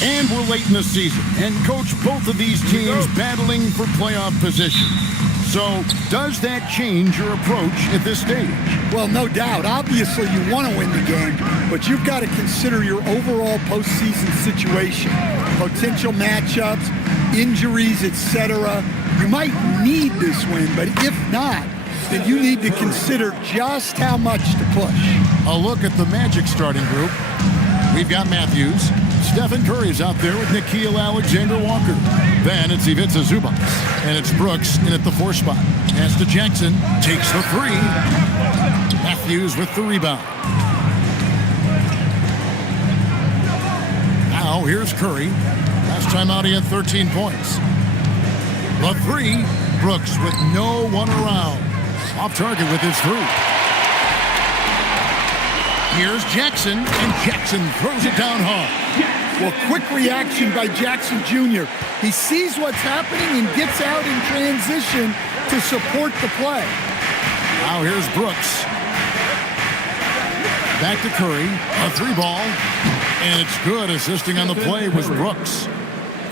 And we're late in the season, and coach, both of these teams battling for playoff position. So, does that change your approach at this stage? Well, no doubt. Obviously, you want to win the game, but you've got to consider your overall postseason situation, potential matchups, injuries, etc. You might need this win, but if not, then you need to consider just how much to push. A look at the Magic starting group. We've got Matthews. Stephen Curry's out there with Nickeil Alexander-Walker. Then it's Ivica Zubac. And it's Brooks in at the 4 spot. Pass to Jackson. Takes the 3. Matthews with the rebound. Now here's Curry. Last time out he had 13 points. The 3. Brooks with no one around. Off target with his 3. Here's Jackson, and Jackson throws it down hard. Well, quick reaction by Jackson Jr. He sees what's happening and gets out in transition to support the play. Now here's Brooks. Back to Curry, a 3 ball, and it's good. Assisting on the play was Brooks.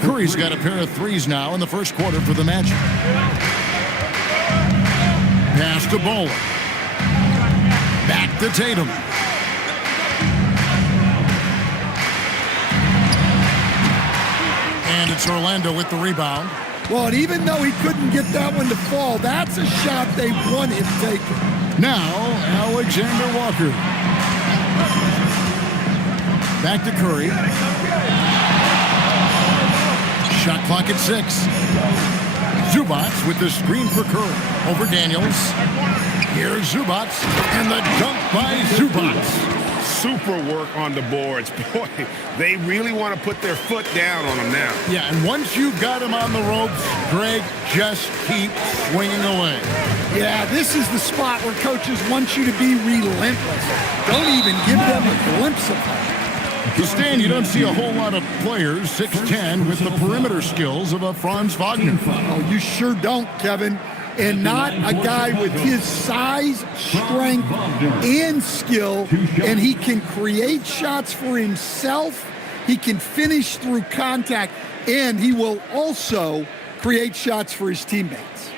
Curry's got a pair of 3s now in the first quarter for the Magic. Pass to Bowler. Back to Tatum. And it's Orlando with the rebound. Well, and even though he couldn't get that one to fall, that's a shot they want him taken. Now, Alexander Walker. Back to Curry. Shot clock at 6. Zubac with the screen for Curry. Over Daniels. Here's Zubac, and the dunk by Zubac. Super work on the boards. Boy, they really want to put their foot down on him now. Yeah, and once you've got him on the ropes, Greg, just keep swinging away. Yeah, this is the spot where coaches want you to be relentless. Don't even give them a glimpse of that. To stand, you don't see a whole lot of players 6'10" with the perimeter skills of a Franz Wagner. Oh, you sure don't, Kevin. And not a guy with his size, strength, and skill. And he can create shots for himself. He can finish through contact. And he will also create shots for his teammates.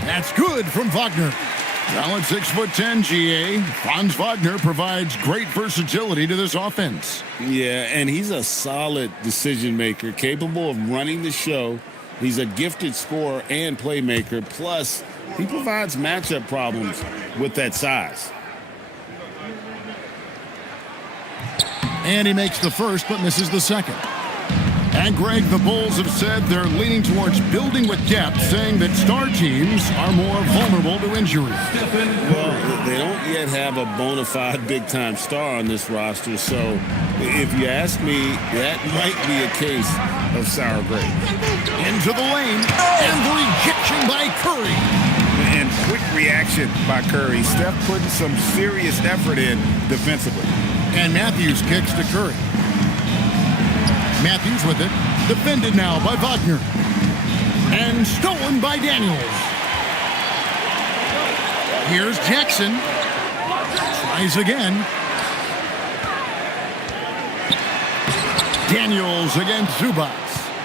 That's good from Wagner. Well, at 6'10", GA, Franz Wagner provides great versatility to this offense. Yeah, and he's a solid decision maker, capable of running the show. He's a gifted scorer and playmaker. Plus, he provides matchup problems with that size. And he makes the first, but misses the second. And Greg, the Bulls have said they're leaning towards building with depth, saying that star teams are more vulnerable to injury. Well, they don't yet have a bona fide big-time star on this roster, so if you ask me, that might be a case of sour grapes. Into the lane, and the rejection by Curry. And quick reaction by Curry. Steph putting some serious effort in defensively. And Matthews kicks to Curry. Matthews with it. Defended now by Wagner. And stolen by Daniels. Here's Jackson. Tries again. Daniels against Zubac.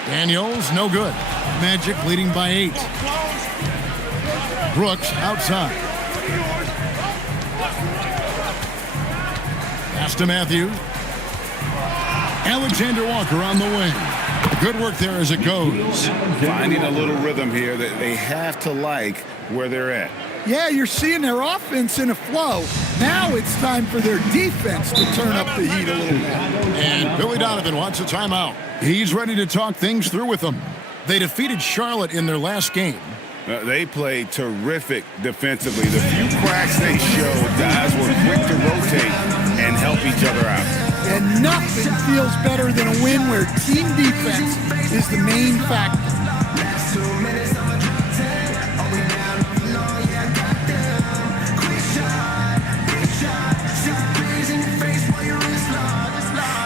Daniels, no good. Magic leading by 8. Brooks outside. Pass to Matthews. Alexander Walker on the wing. Good work there as it goes. Finding a little rhythm here that they have to like where they're at. Yeah, you're seeing their offense in a flow. Now it's time for their defense to turn up the heat a little bit. And Billy Donovan wants a timeout. He's ready to talk things through with them. They defeated Charlotte in their last game. They played terrific defensively. The few cracks they showed, guys were quick to rotate and help each other out. And nothing feels better than a win where team defense is the main factor.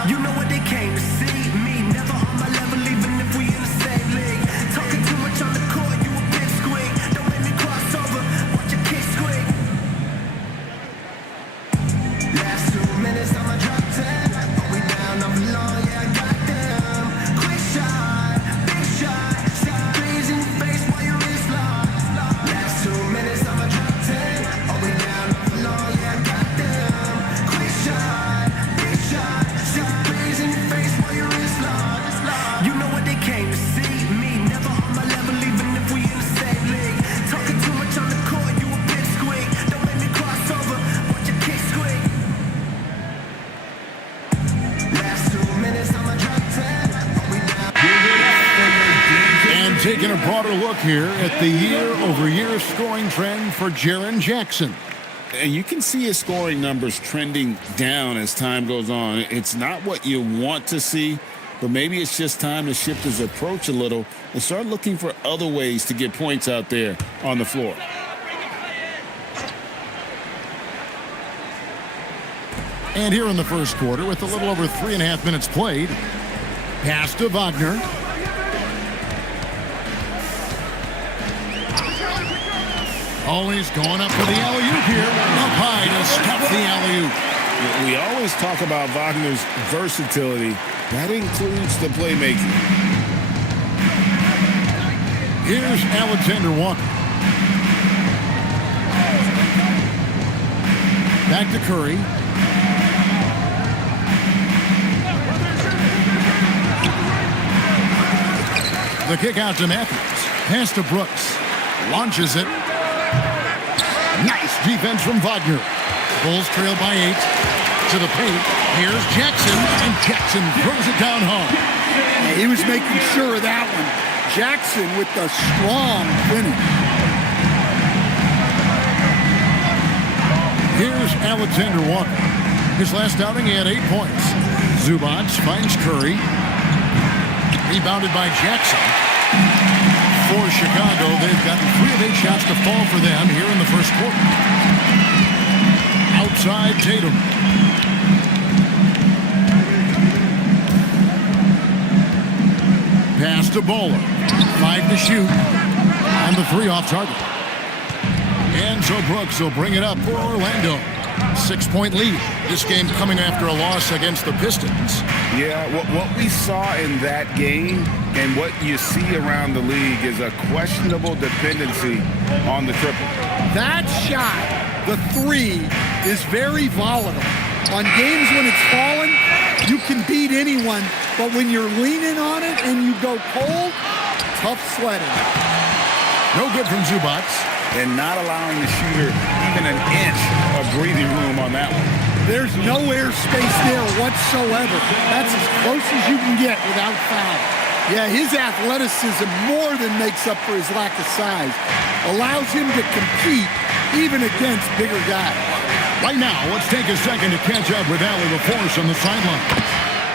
You know what they came to see. Me, never on my level, even if we in the same league. Talking too much on the court, you a big squeak. Don't make me cross over, watch your kick squeak. Last 2 minutes, I'ma drop 10. We down, I'm broader look here at the year-over-year scoring trend for Jaren Jackson. And you can see his scoring numbers trending down as time goes on. It's not what you want to see, but maybe it's just time to shift his approach a little and start looking for other ways to get points out there on the floor. And here in the first quarter, with a little over 3.5 minutes played, pass to Wagner. Always going up for the alley-oop here. Up high to stop the alley-oop. We always talk about Wagner's versatility. That includes the playmaking. Here's Alexander Walker. Back to Curry. The kick out to Matthews. Pass to Brooks. Launches it. Nice defense from Wagner. Bulls trail by 8. To the paint. Here's Jackson. And Jackson throws it down hard. Yeah, he was making sure of that one. Jackson with the strong finish. Here's Alexander Walker. His last outing, he had 8 points. Zubac finds Curry. Rebounded by Jackson. For Chicago, they've gotten 3 of 8 shots to fall for them here in the first quarter. Outside Tatum. Pass to Bowler. 5 to shoot. On the 3 off target. And so Brooks will bring it up for Orlando. 6-point lead. This game coming after a loss against the Pistons. Yeah, what we saw in that game and what you see around the league is a questionable dependency on the triple. That shot, the 3, is very volatile. On games when it's falling, you can beat anyone, but when you're leaning on it and you go cold, tough sledding. No good from Zubac. And not allowing the shooter even an inch of breathing room on that one. There's no airspace there whatsoever. That's as close as you can get without foul. Yeah, his athleticism more than makes up for his lack of size. Allows him to compete even against bigger guys. Right now, let's take a second to catch up with Allie LaForce on the sideline.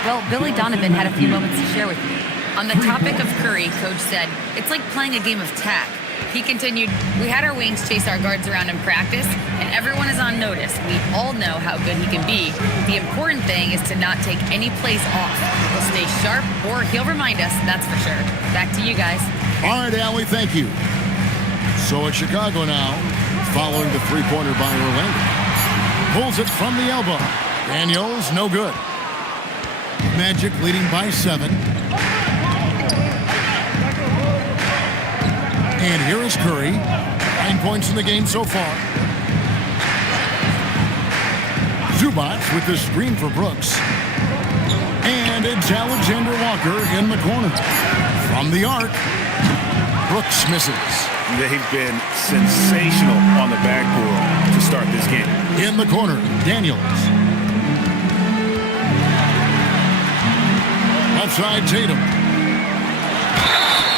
Well, Billy Donovan had a few moments to share with me. On the topic of Curry, Coach said, it's like playing a game of tag. He continued, we had our wings chase our guards around in practice, and everyone is on notice. We all know how good he can be. The important thing is to not take any plays off. He'll stay sharp, or he'll remind us, that's for sure. Back to you guys. All right, Allie, thank you. So it's Chicago now, following the 3-pointer by Orlando. Pulls it from the elbow. Daniels, no good. Magic leading by 7. And here is Curry. 9 points in the game so far. Zubac with the screen for Brooks. And it's Alexander Walker in the corner. From the arc, Brooks misses. They've been sensational on the backboard to start this game. In the corner, Daniels. Outside Tatum.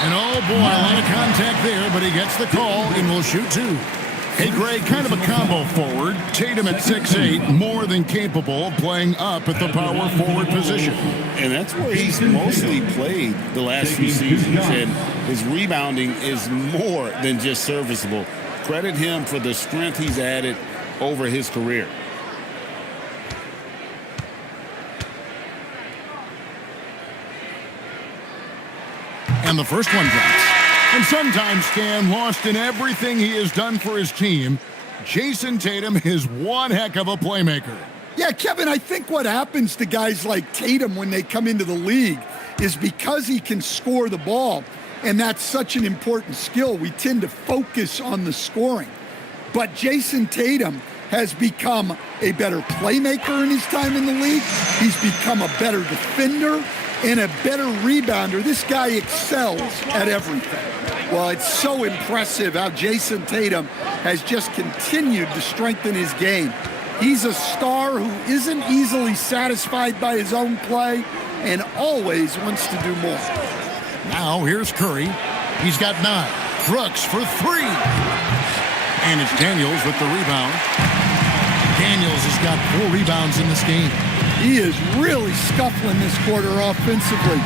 And oh boy, a lot of contact there, but he gets the call and will shoot 2. Hey Greg, kind of a combo forward. Tatum at 6'8", more than capable of playing up at the power forward position. And that's where he's mostly played the last few seasons. And his rebounding is more than just serviceable. Credit him for the strength he's added over his career. And the first one drops. And sometimes, Stan, lost in everything he has done for his team, Jason Tatum is one heck of a playmaker. Yeah, Kevin, I think what happens to guys like Tatum when they come into the league is because he can score the ball, and that's such an important skill, we tend to focus on the scoring. But Jason Tatum has become a better playmaker in his time in the league. He's become a better defender and a better rebounder. This guy excels at everything. Well, it's so impressive how Jason Tatum has just continued to strengthen his game. He's a star who isn't easily satisfied by his own play and always wants to do more. Now here's Curry. He's got 9. Brooks for 3. And it's Daniels with the rebound. Daniels has got 4 rebounds in this game. He is really scuffling this quarter offensively.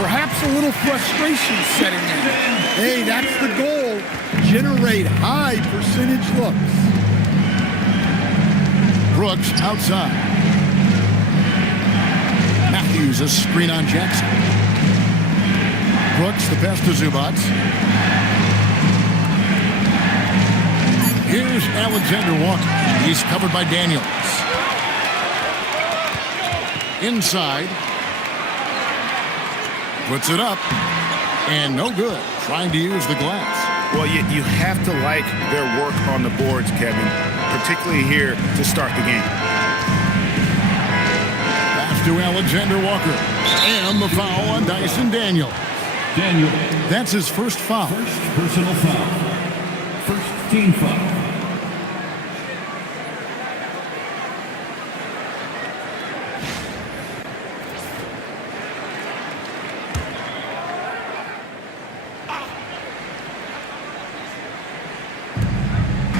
Perhaps a little frustration setting in. Hey, that's the goal. Generate high percentage looks. Brooks outside. Matthews a screen on Jackson. Brooks the pass to Zubats. Here's Alexander Walker. He's covered by Daniels. Inside. Puts it up. And no good. Trying to use the glass. Well, you have to like their work on the boards, Kevin, particularly here to start the game. Pass to Alexander Walker. And the foul on Dyson Daniels. That's his first foul. First personal foul. First team foul.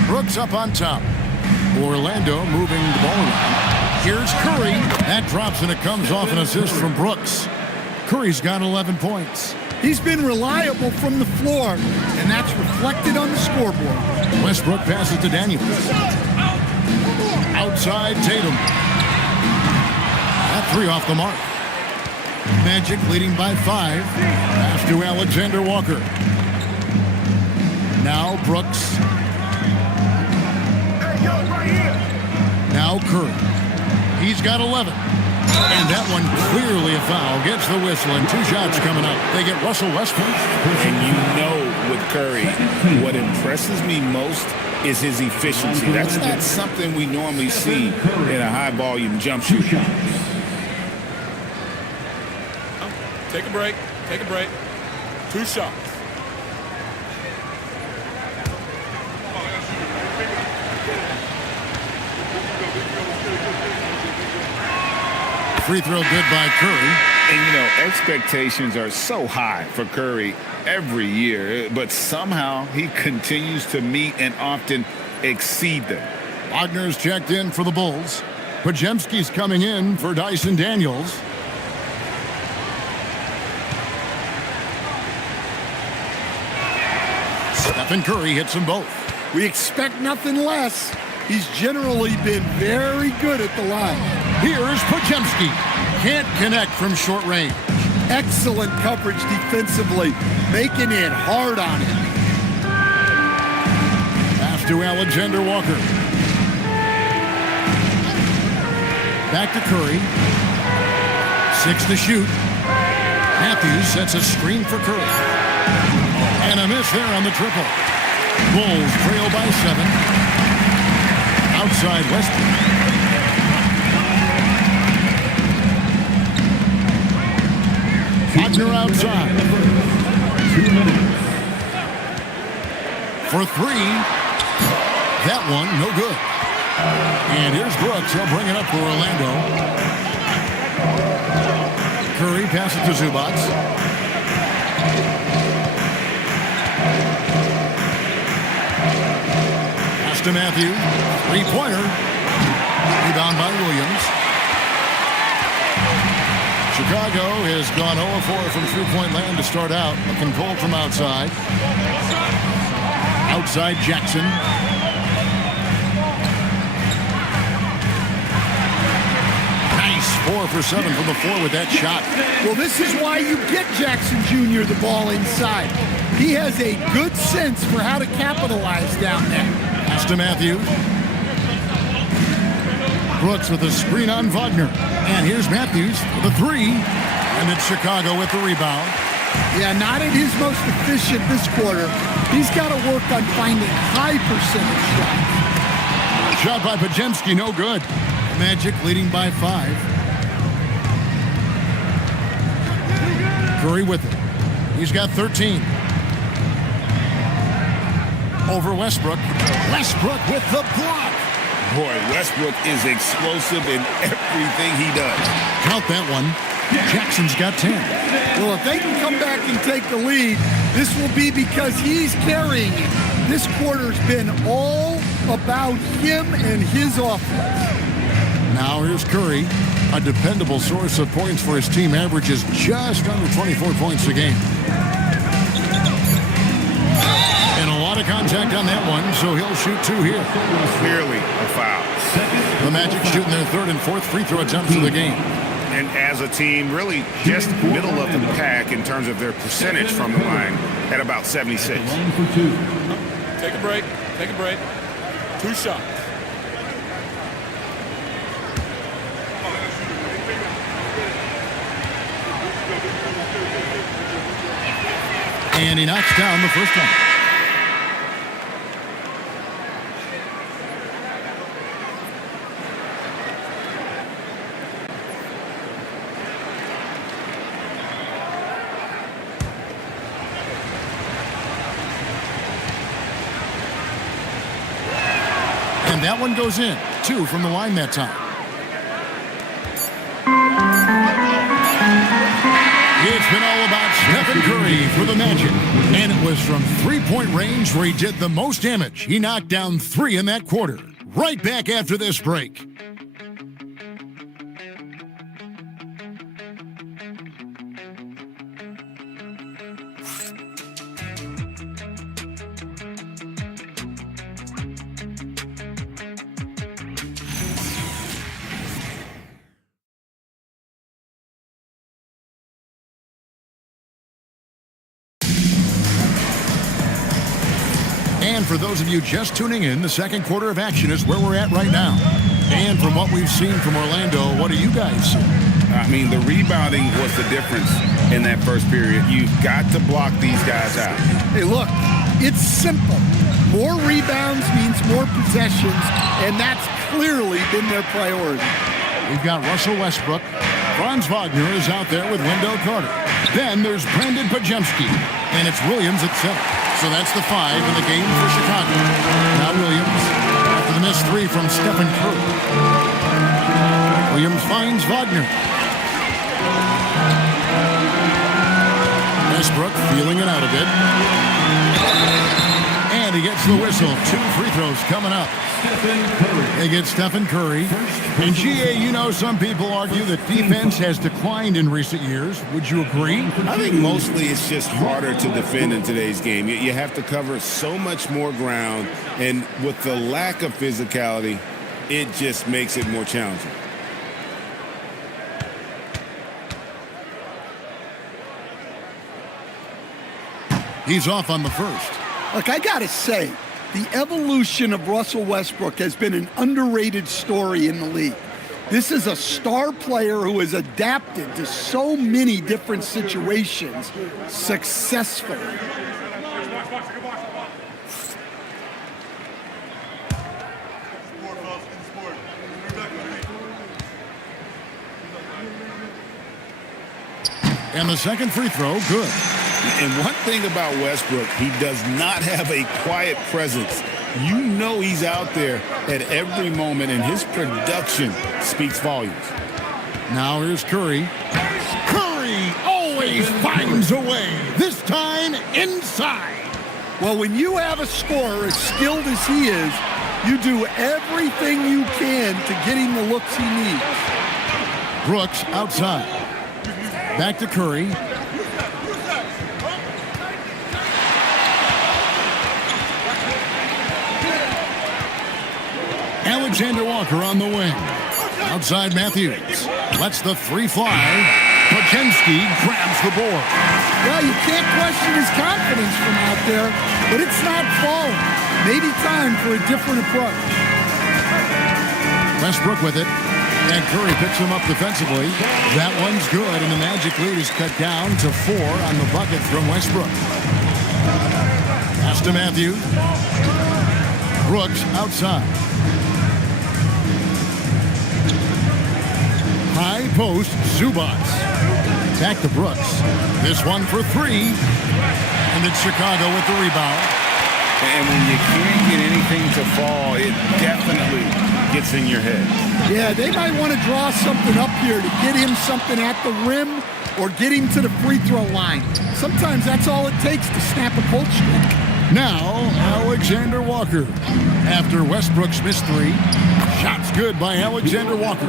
Brooks up on top. Orlando moving the ball around. Here's Curry. That drops and it comes off an assist from Brooks. Curry's got 11 points. He's been reliable from the floor, and that's reflected on the scoreboard. Westbrook passes to Daniels. Outside Tatum. That 3 off the mark. Magic leading by 5. Pass to Alexander Walker. Now Brooks. Now Curry. He's got 11. And that one clearly a foul. Gets the whistle and 2 shots coming up. They get Russell Westbrook. And you know with Curry, what impresses me most is his efficiency. That's not something we normally see in a high-volume jump shoot. Take a break. Take a break. 2 shots. Free throw good by Curry. And, you know, expectations are so high for Curry every year, but somehow he continues to meet and often exceed them. Wagner's checked in for the Bulls. Pajemski's coming in for Dyson Daniels. Stephen Curry hits them both. We expect nothing less. He's generally been very good at the line. Here's Pajemski. Can't connect from short range. Excellent coverage defensively, making it hard on him. Pass to Alexander Walker. Back to Curry. 6 to shoot. Matthews sets a screen for Curry. And a miss there on the triple. Bulls trail by 7. Outside Westbrook. Wagner outside. 2 minutes. For 3. That one, no good. And here's Brooks. He'll bring it up for Orlando. Curry passes to Zubats. Pass to Matthew. 3-pointer. Rebound by Williams. Chicago has gone 0-4 from three-point land to start out. Looking cold from outside. Outside Jackson. Nice 4 for 7 from the floor with that shot. Well, this is why you get Jackson Jr. the ball inside. He has a good sense for how to capitalize down there. Pass to Matthew. Brooks with a screen on Wagner. And here's Matthews for the 3. And it's Chicago with the rebound. Yeah, not at his most efficient this quarter. He's got to work on finding high percentage shots. Shot by Pajemski, no good. Magic leading by 5. Curry with it. He's got 13. Over Westbrook. Westbrook with the block. Boy, Westbrook is explosive in everything he does. Count that one. Jackson's got 10. Well, if they can come back and take the lead, this will be because he's carrying it. This quarter's been all about him and his offense. Now here's Curry, a dependable source of points for his team, averages just under 24 points a game. And a lot of contact on that one, so he'll shoot 2 here. Clearly a foul. The Magic shooting their 3rd and 4th free throw attempts of the game. And as a team, really just middle of the pack in terms of their percentage from the line at about 76. Line for 2. Take a break. Take a break. 2 shots. And he knocks down the first one. And that one goes in. 2 from the line that time. It's been all about Stephen Curry for the Magic. And it was from three-point range where he did the most damage. He knocked down 3 in that quarter. Right back after this break. And for those of you just tuning in, the second quarter of action is where we're at right now. And from what we've seen from Orlando, what do you guys see? I mean, the rebounding was the difference in that first period. You've got to block these guys out. Hey, look, it's simple. More rebounds means more possessions, and that's clearly been their priority. We've got Russell Westbrook. Franz Wagner is out there with Wendell Carter. Then there's Brandon Pajemski, and it's Williams at center. So that's the 5 in the game for Chicago. Now Williams, after the missed 3 from Stephen Curry. Williams finds Wagner. Westbrook feeling it out a bit. And he gets the whistle. 2 free throws coming up. They get Stephen Curry. And GA, you know, some people argue that defense has declined in recent years. Would you agree? I think mostly it's just harder to defend in today's game. You have to cover so much more ground, and with the lack of physicality, it just makes it more challenging. He's off on the first. Look, I got to say, the evolution of Russell Westbrook has been an underrated story in the league. This is a star player who has adapted to so many different situations successfully. And the second free throw, good. And one thing about Westbrook, he does not have a quiet presence. You know he's out there at every moment, and his production speaks volumes. Now here's Curry. Curry always finds a way, this time inside. Well, when you have a scorer as skilled as he is, you do everything you can to get him the looks he needs. Brooks outside. Back to Curry. Alexander Walker on the wing. Outside Matthews. Lets the 3 fly. Pajemski grabs the board. Well, you can't question his confidence from out there, but it's not falling. Maybe time for a different approach. Westbrook with it. And Curry picks him up defensively. That one's good, and the Magic lead is cut down to 4 on the bucket from Westbrook. Pass to Matthews. Brooks outside. High post, Zubats. Back to Brooks. This one for 3. And it's Chicago with the rebound. And when you can't get anything to fall, it definitely gets in your head. Yeah, they might want to draw something up here to get him something at the rim or get him to the free throw line. Sometimes that's all it takes to snap a cold streak. Now, Alexander Walker. After Westbrook's missed three, shots good by Alexander Walker.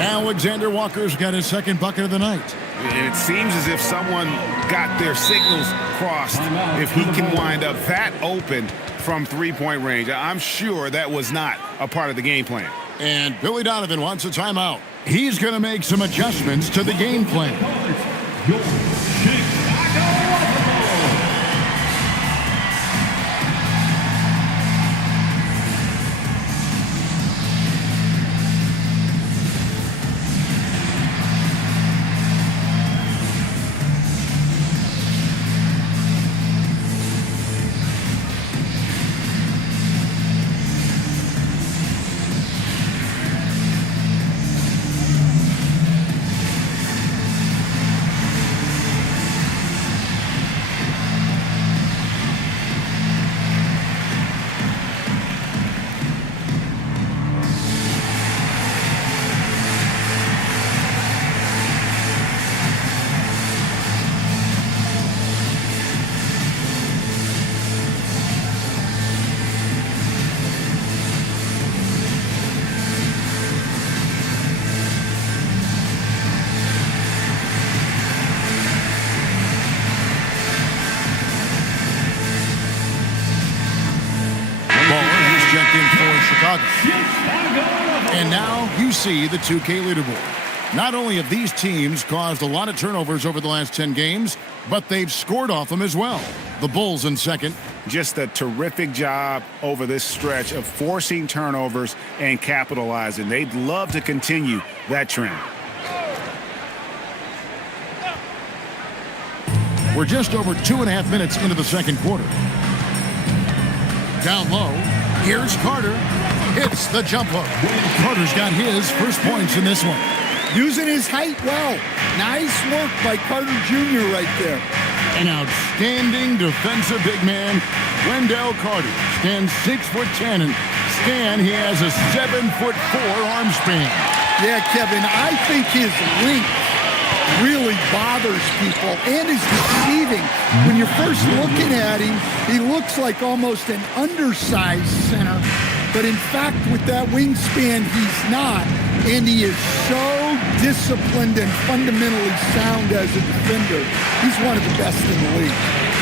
Alexander Walker's got his second bucket of the night. And it seems as if someone got their signals crossed if he can wind up that open from three-point range. I'm sure that was not a part of the game plan. And Billy Donovan wants a timeout. He's going to make some adjustments to the game plan. And now you see the 2K leaderboard. Not only have these teams caused a lot of turnovers over the last 10 games, but they've scored off them as well. The Bulls in second. Just a terrific job over this stretch of forcing turnovers and capitalizing. They'd love to continue that trend. We're just over 2.5 minutes into the second quarter. Down low, here's Carter. Hits the jump hook. Carter's got his first points in this one. Using his height well. Nice work by Carter Jr. right there. An outstanding defensive big man, Wendell Carter, stands 6'10", and Stan, he has a 7'4" arm span. Yeah, Kevin, I think his length really bothers people and is deceiving. When you're first looking at him, he looks like almost an undersized center. But in fact, with that wingspan, he's not. And he is so disciplined and fundamentally sound as a defender. He's one of the best in the league.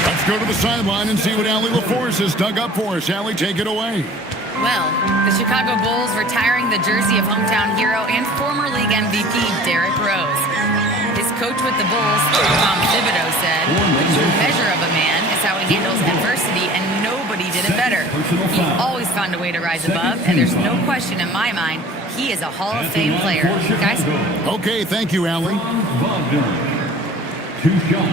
Let's go to the sideline and see what Allie LaForce has dug up for us. Allie, take it away. Well, the Chicago Bulls retiring the jersey of hometown hero and former league MVP Derrick Rose. His coach with the Bulls, Tom Thibodeau, said, "The measure of a man is how he handles adversity, and nobody did it better. He always found a way to rise above, and there's no question in my mind he is a Hall of Fame player." Guys? Okay, thank you, Allie. Wagner. 2 shots.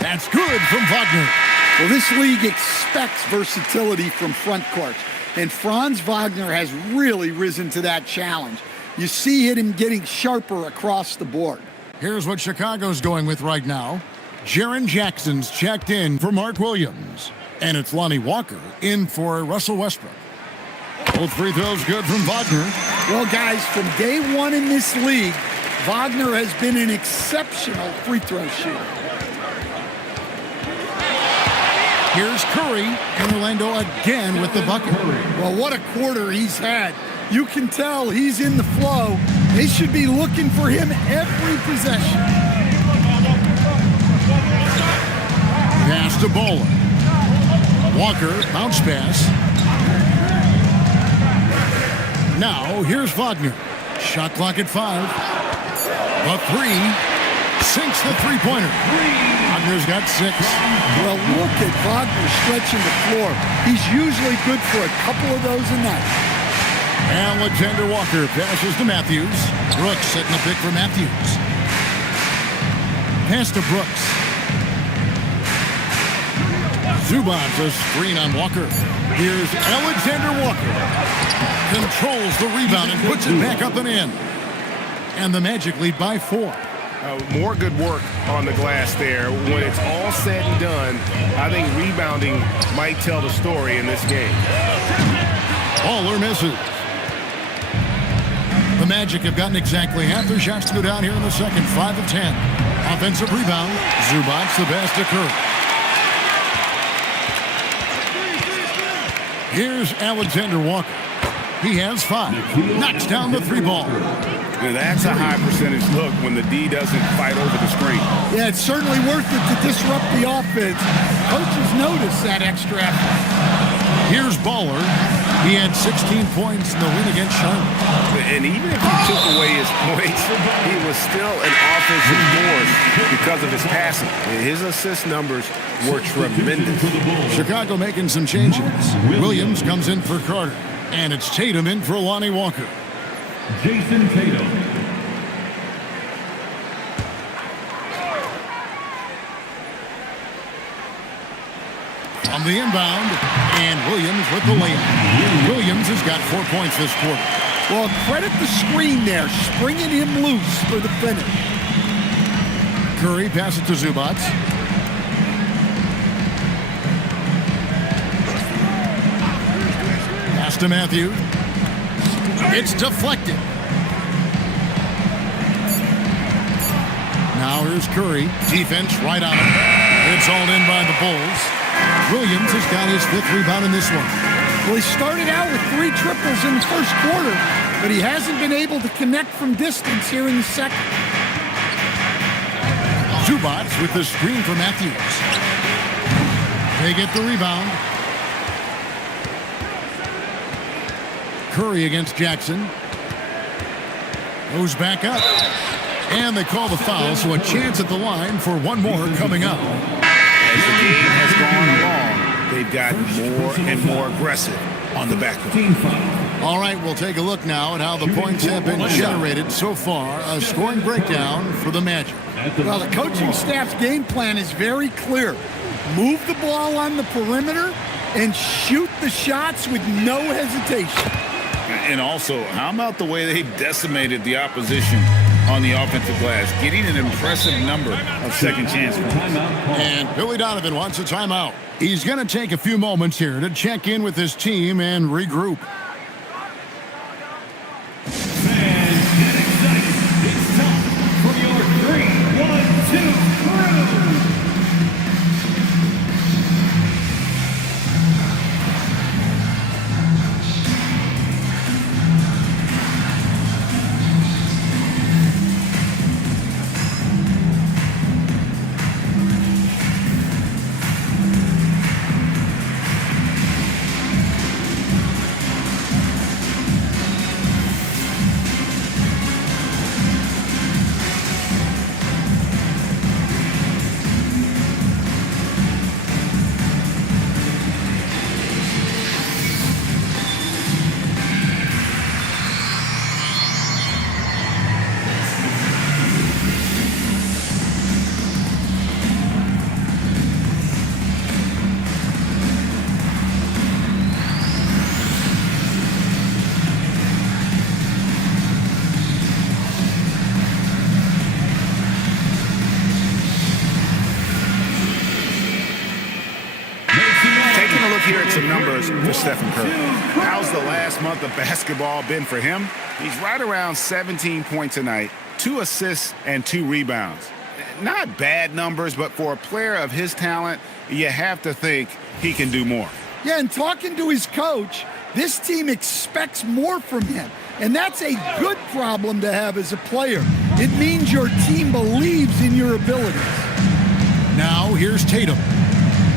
That's good from Wagner. Well, this league expects versatility from front court, and Franz Wagner has really risen to that challenge. You see him getting sharper across the board. Here's what Chicago's going with right now. Jaren Jackson's checked in for Mark Williams. And it's Lonnie Walker in for Russell Westbrook. Both free throws good from Wagner. Well, guys, from day one in this league, Wagner has been an exceptional free throw shooter. Here's Curry, and Orlando again with the bucket. Well, what a quarter he's had. You can tell he's in the flow. They should be looking for him every possession. Pass to Bowler. Walker, bounce pass. Now, here's Wagner. Shot clock at 5. The three. Sinks the three-pointer. Wagner's got 6. Well, look at Wagner stretching the floor. He's usually good for a couple of those a night. Alexander Walker passes to Matthews. Brooks setting the pick for Matthews. Pass to Brooks. Zubac's a screen on Walker. Here's Alexander Walker. Controls the rebound and puts it back up and in. And the Magic lead by 4. More good work on the glass there. When it's all said and done, I think rebounding might tell the story in this game. Baller misses. The Magic have gotten exactly half their shots to go down here in the second. 5 of 10. Offensive rebound. Zubac the pass to Curry. Here's Alexander Walker. He has 5. Knocks down the 3 ball. And that's a high percentage look when the D doesn't fight over the screen. Yeah, it's certainly worth it to disrupt the offense. Coaches notice that extra effort. Here's Baller. He had 16 points in the win against Charlotte. And even if he took away his points, he was still an offensive force because of his passing. His assist numbers were tremendous. Chicago making some changes. Williams comes in for Carter. And it's Tatum in for Lonnie Walker. Jason Tatum. On the inbound, and Williams with the layup. Williams has got 4 points this quarter. Well, credit the screen there, springing him loose for the finish. Curry passes to Zubac. Pass to Matthews. It's deflected. Now here's Curry. Defense right on him. It's all in by the Bulls. Williams has got his 5th rebound in this one. Well, he started out with 3 triples in the first quarter, but he hasn't been able to connect from distance here in the second. Zubac with the screen for Matthews. They get the rebound. Curry against Jackson. Goes back up. And they call the foul, so a chance at the line for one more coming up. As the game has gone along, they've gotten more and more aggressive on the backcourt. All right, we'll take a look now at how the points have been generated so far. A scoring breakdown for the Magic. Well, the coaching staff's game plan is very clear. Move the ball on the perimeter and shoot the shots with no hesitation. And also, how about the way they've decimated the opposition on the offensive glass, getting an impressive number of second chance points. And Billy Donovan wants a timeout. He's going to take a few moments here to check in with his team and regroup. Fans, get excited. It's time for your 3, 1, 2 crew. Here at some numbers for Stephen Curry. How's the last month of basketball been for him? He's right around 17 points a night, 2 assists and 2 rebounds. Not bad numbers, but for a player of his talent, you have to think he can do more. Yeah, and talking to his coach, this team expects more from him. And that's a good problem to have as a player. It means your team believes in your abilities. Now here's Tatum.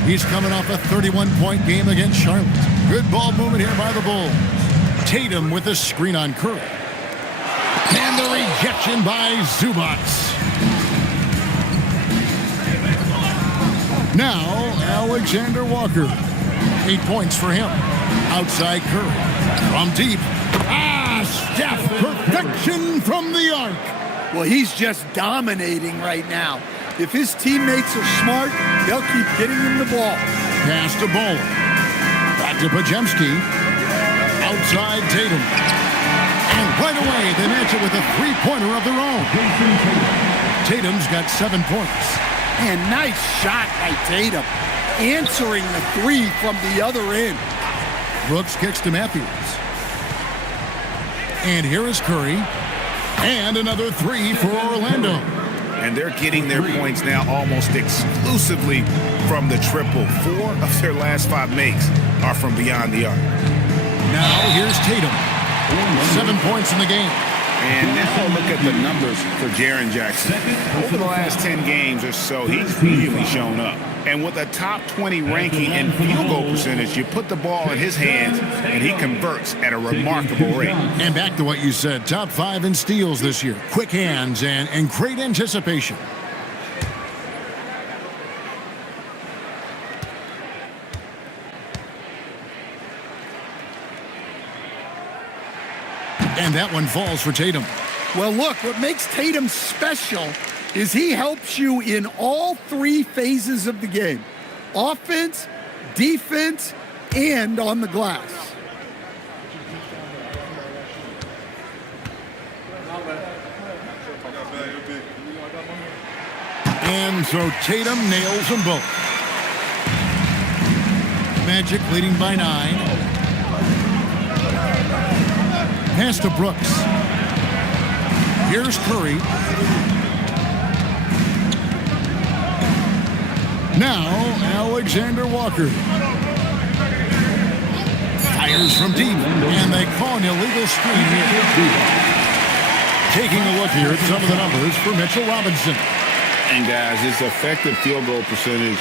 He's coming off a 31-point game against Charlotte. Good ball movement here by the Bulls. Tatum with a screen on Curry. And the rejection by Zubac. Now, Alexander Walker. 8 points for him. Outside Curry. From deep. Steph, perfection from the arc. Well, he's just dominating right now. If his teammates are smart, they'll keep getting him the ball. Pass to Bowler. Back to Pajemski. Outside Tatum. And Right away, they match it with a three-pointer of their own. Tatum's got 7 points. And nice shot by Tatum, answering the three from the other end. Brooks kicks to Matthews. And here is Curry. And another three for Orlando. And they're getting their points now almost exclusively from the triple. 4 of their last 5 makes are from beyond the arc. Now here's Tatum. 7 points in the game. And now look at the numbers for Jaren Jackson. Over the last 10 games or so, he's really shown up. And with a top 20 ranking and field goal percentage, you put the ball in his hands, and he converts at a remarkable rate. And back to what you said, top 5 in steals this year. Quick hands and great anticipation. And that one falls for Tatum. Well, look, what makes Tatum special is he helps you in all 3 phases of the game. Offense, defense, and on the glass. And so Tatum nails them both. Magic leading by 9. Pass to Brooks. Here's Curry. Now, Alexander Walker. Fires from deep, and they call an illegal screen here. Taking a look here at some of the numbers for Mitchell Robinson. And guys, his effective field goal percentage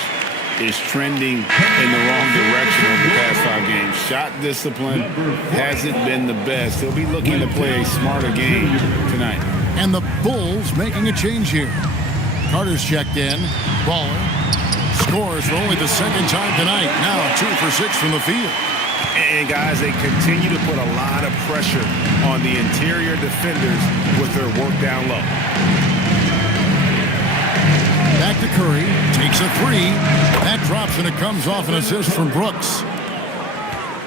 is trending in the wrong direction over the past 5 games. Shot discipline hasn't been the best. He'll be looking to play a smarter game tonight. And the Bulls making a change here. Carter's checked in. Baller scores for only the 2nd time tonight. Now 2 for 6 from the field. And guys, they continue to put a lot of pressure on the interior defenders with their work down low. Back to Curry, takes a 3. That drops and it comes off an assist from Brooks.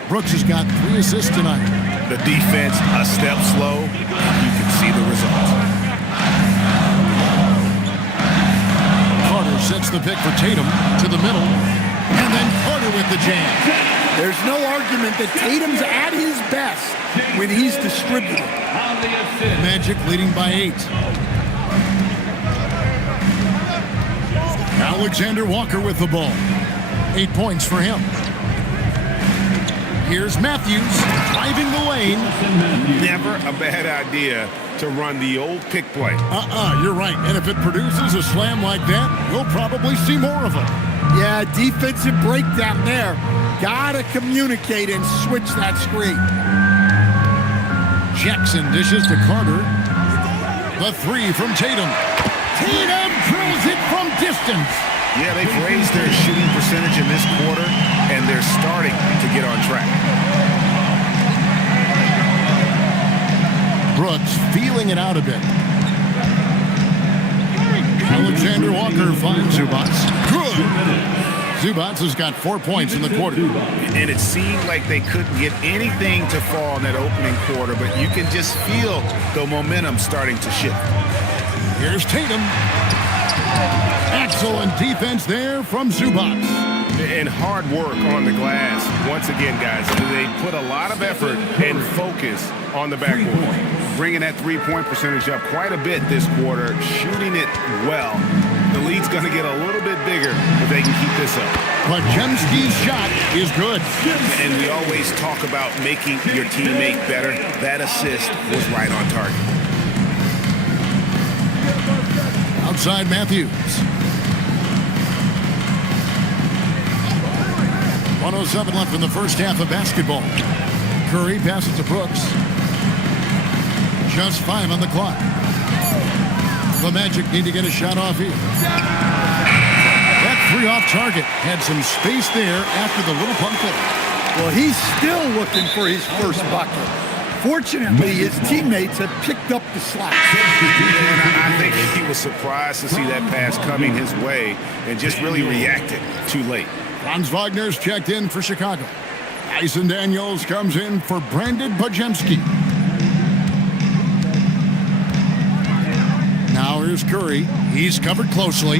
Brooks has got 3 assists tonight. The defense a step slow. You can see the results. Carter sets the pick for Tatum to the middle. And then Carter with the jam. There's no argument that Tatum's at his best when he's distributed. Magic leading by 8. Alexander Walker with the ball. 8 points for him. Here's Matthews driving the lane. Never a bad idea to run the old pick play. You're right. And if it produces a slam like that, we'll probably see more of them. Yeah, defensive breakdown there. Gotta communicate and switch that screen. Jackson dishes to Carter. The 3 from Tatum. Tatum drills it from distance. Yeah, they've raised their shooting percentage in this quarter, and they're starting to get on track. Brooks feeling it out a bit. Alexander Walker finds Zubats. Good. Zubats has got 4 points in the quarter. And it seemed like they couldn't get anything to fall in that opening quarter, but you can just feel the momentum starting to shift. Here's Tatum. Excellent defense there from Zubats. And hard work on the glass. Once again, guys, they put a lot of effort and focus on the backboard. Bringing that 3-point percentage up quite a bit this quarter, shooting it well. The lead's going to get a little bit bigger if they can keep this up. Podziemski's shot is good. And we always talk about making your teammate better. That assist was right on target. Outside Matthews. 1:07 left in the first half of basketball. Curry passes to Brooks. Just 5 on the clock. The Magic need to get a shot off here. That 3 off target had some space there after the little pump fake. Well, he's still looking for his first bucket. Fortunately, his teammates have picked up the slack. And I think he was surprised to see that pass coming his way and just really reacted too late. Franz Wagner's checked in for Chicago. Tyson Daniels comes in for Brandon Podziemski. here's Curry. He's covered closely.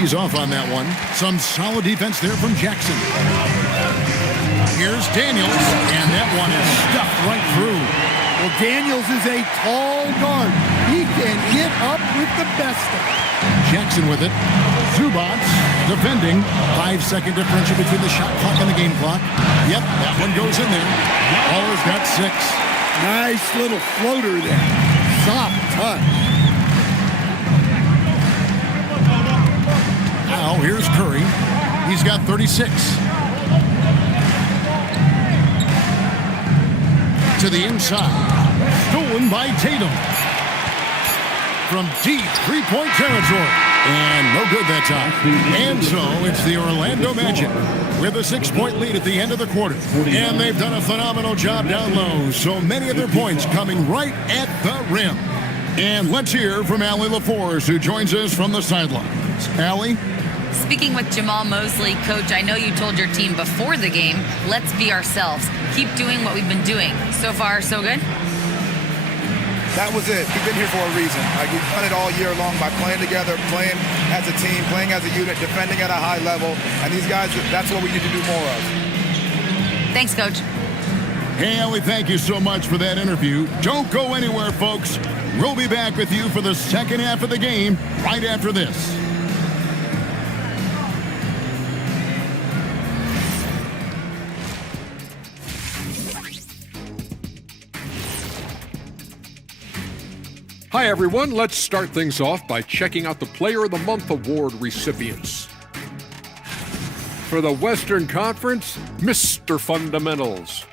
He's off on that one. Some solid defense there from Jackson. Here's Daniels, and that one is stuffed right through. Well, Daniels is a tall guard. He can get up with the best of them. Jackson with it. Zubats defending. 5-second differential between the shot clock and the game clock. Yep, that one goes in there. Baller's got 6. Nice little floater there. Soft touch. Now here's Curry. He's got 36. To the inside. Stolen by Tatum. From deep three-point territory. And no good that time. And so it's the Orlando Magic with a 6-point lead at the end of the quarter. And they've done a phenomenal job down low. So many of their points coming right at the rim. And let's hear from Allie LaForce, who joins us from the sidelines. Allie? Speaking with Jamal Mosley, Coach, I know you told your team before the game, let's be ourselves. Keep doing what we've been doing. So far, so good? That was it. We've been here for a reason. We've done it all year long by playing together, playing as a team, playing as a unit, defending at a high level. And these guys, that's what we need to do more of. Thanks, Coach. Hey, Allie, thank you so much for that interview. Don't go anywhere, folks. We'll be back with you for the second half of the game right after this. Hi, everyone. Let's start things off by checking out the Player of the Month award recipients. For the Western Conference, Mr. Fundamentals.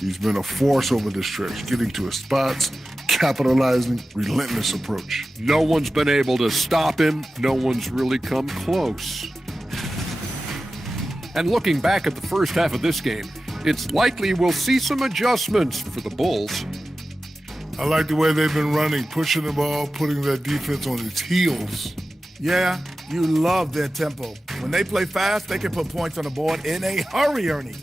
He's been a force over the stretch, getting to his spots, capitalizing, relentless approach. No one's been able to stop him. No one's really come close. And looking back at the first half of this game, it's likely we'll see some adjustments for the Bulls. I like the way they've been running, pushing the ball, putting that defense on its heels. Yeah, you love their tempo. When they play fast, they can put points on the board in a hurry, Ernie.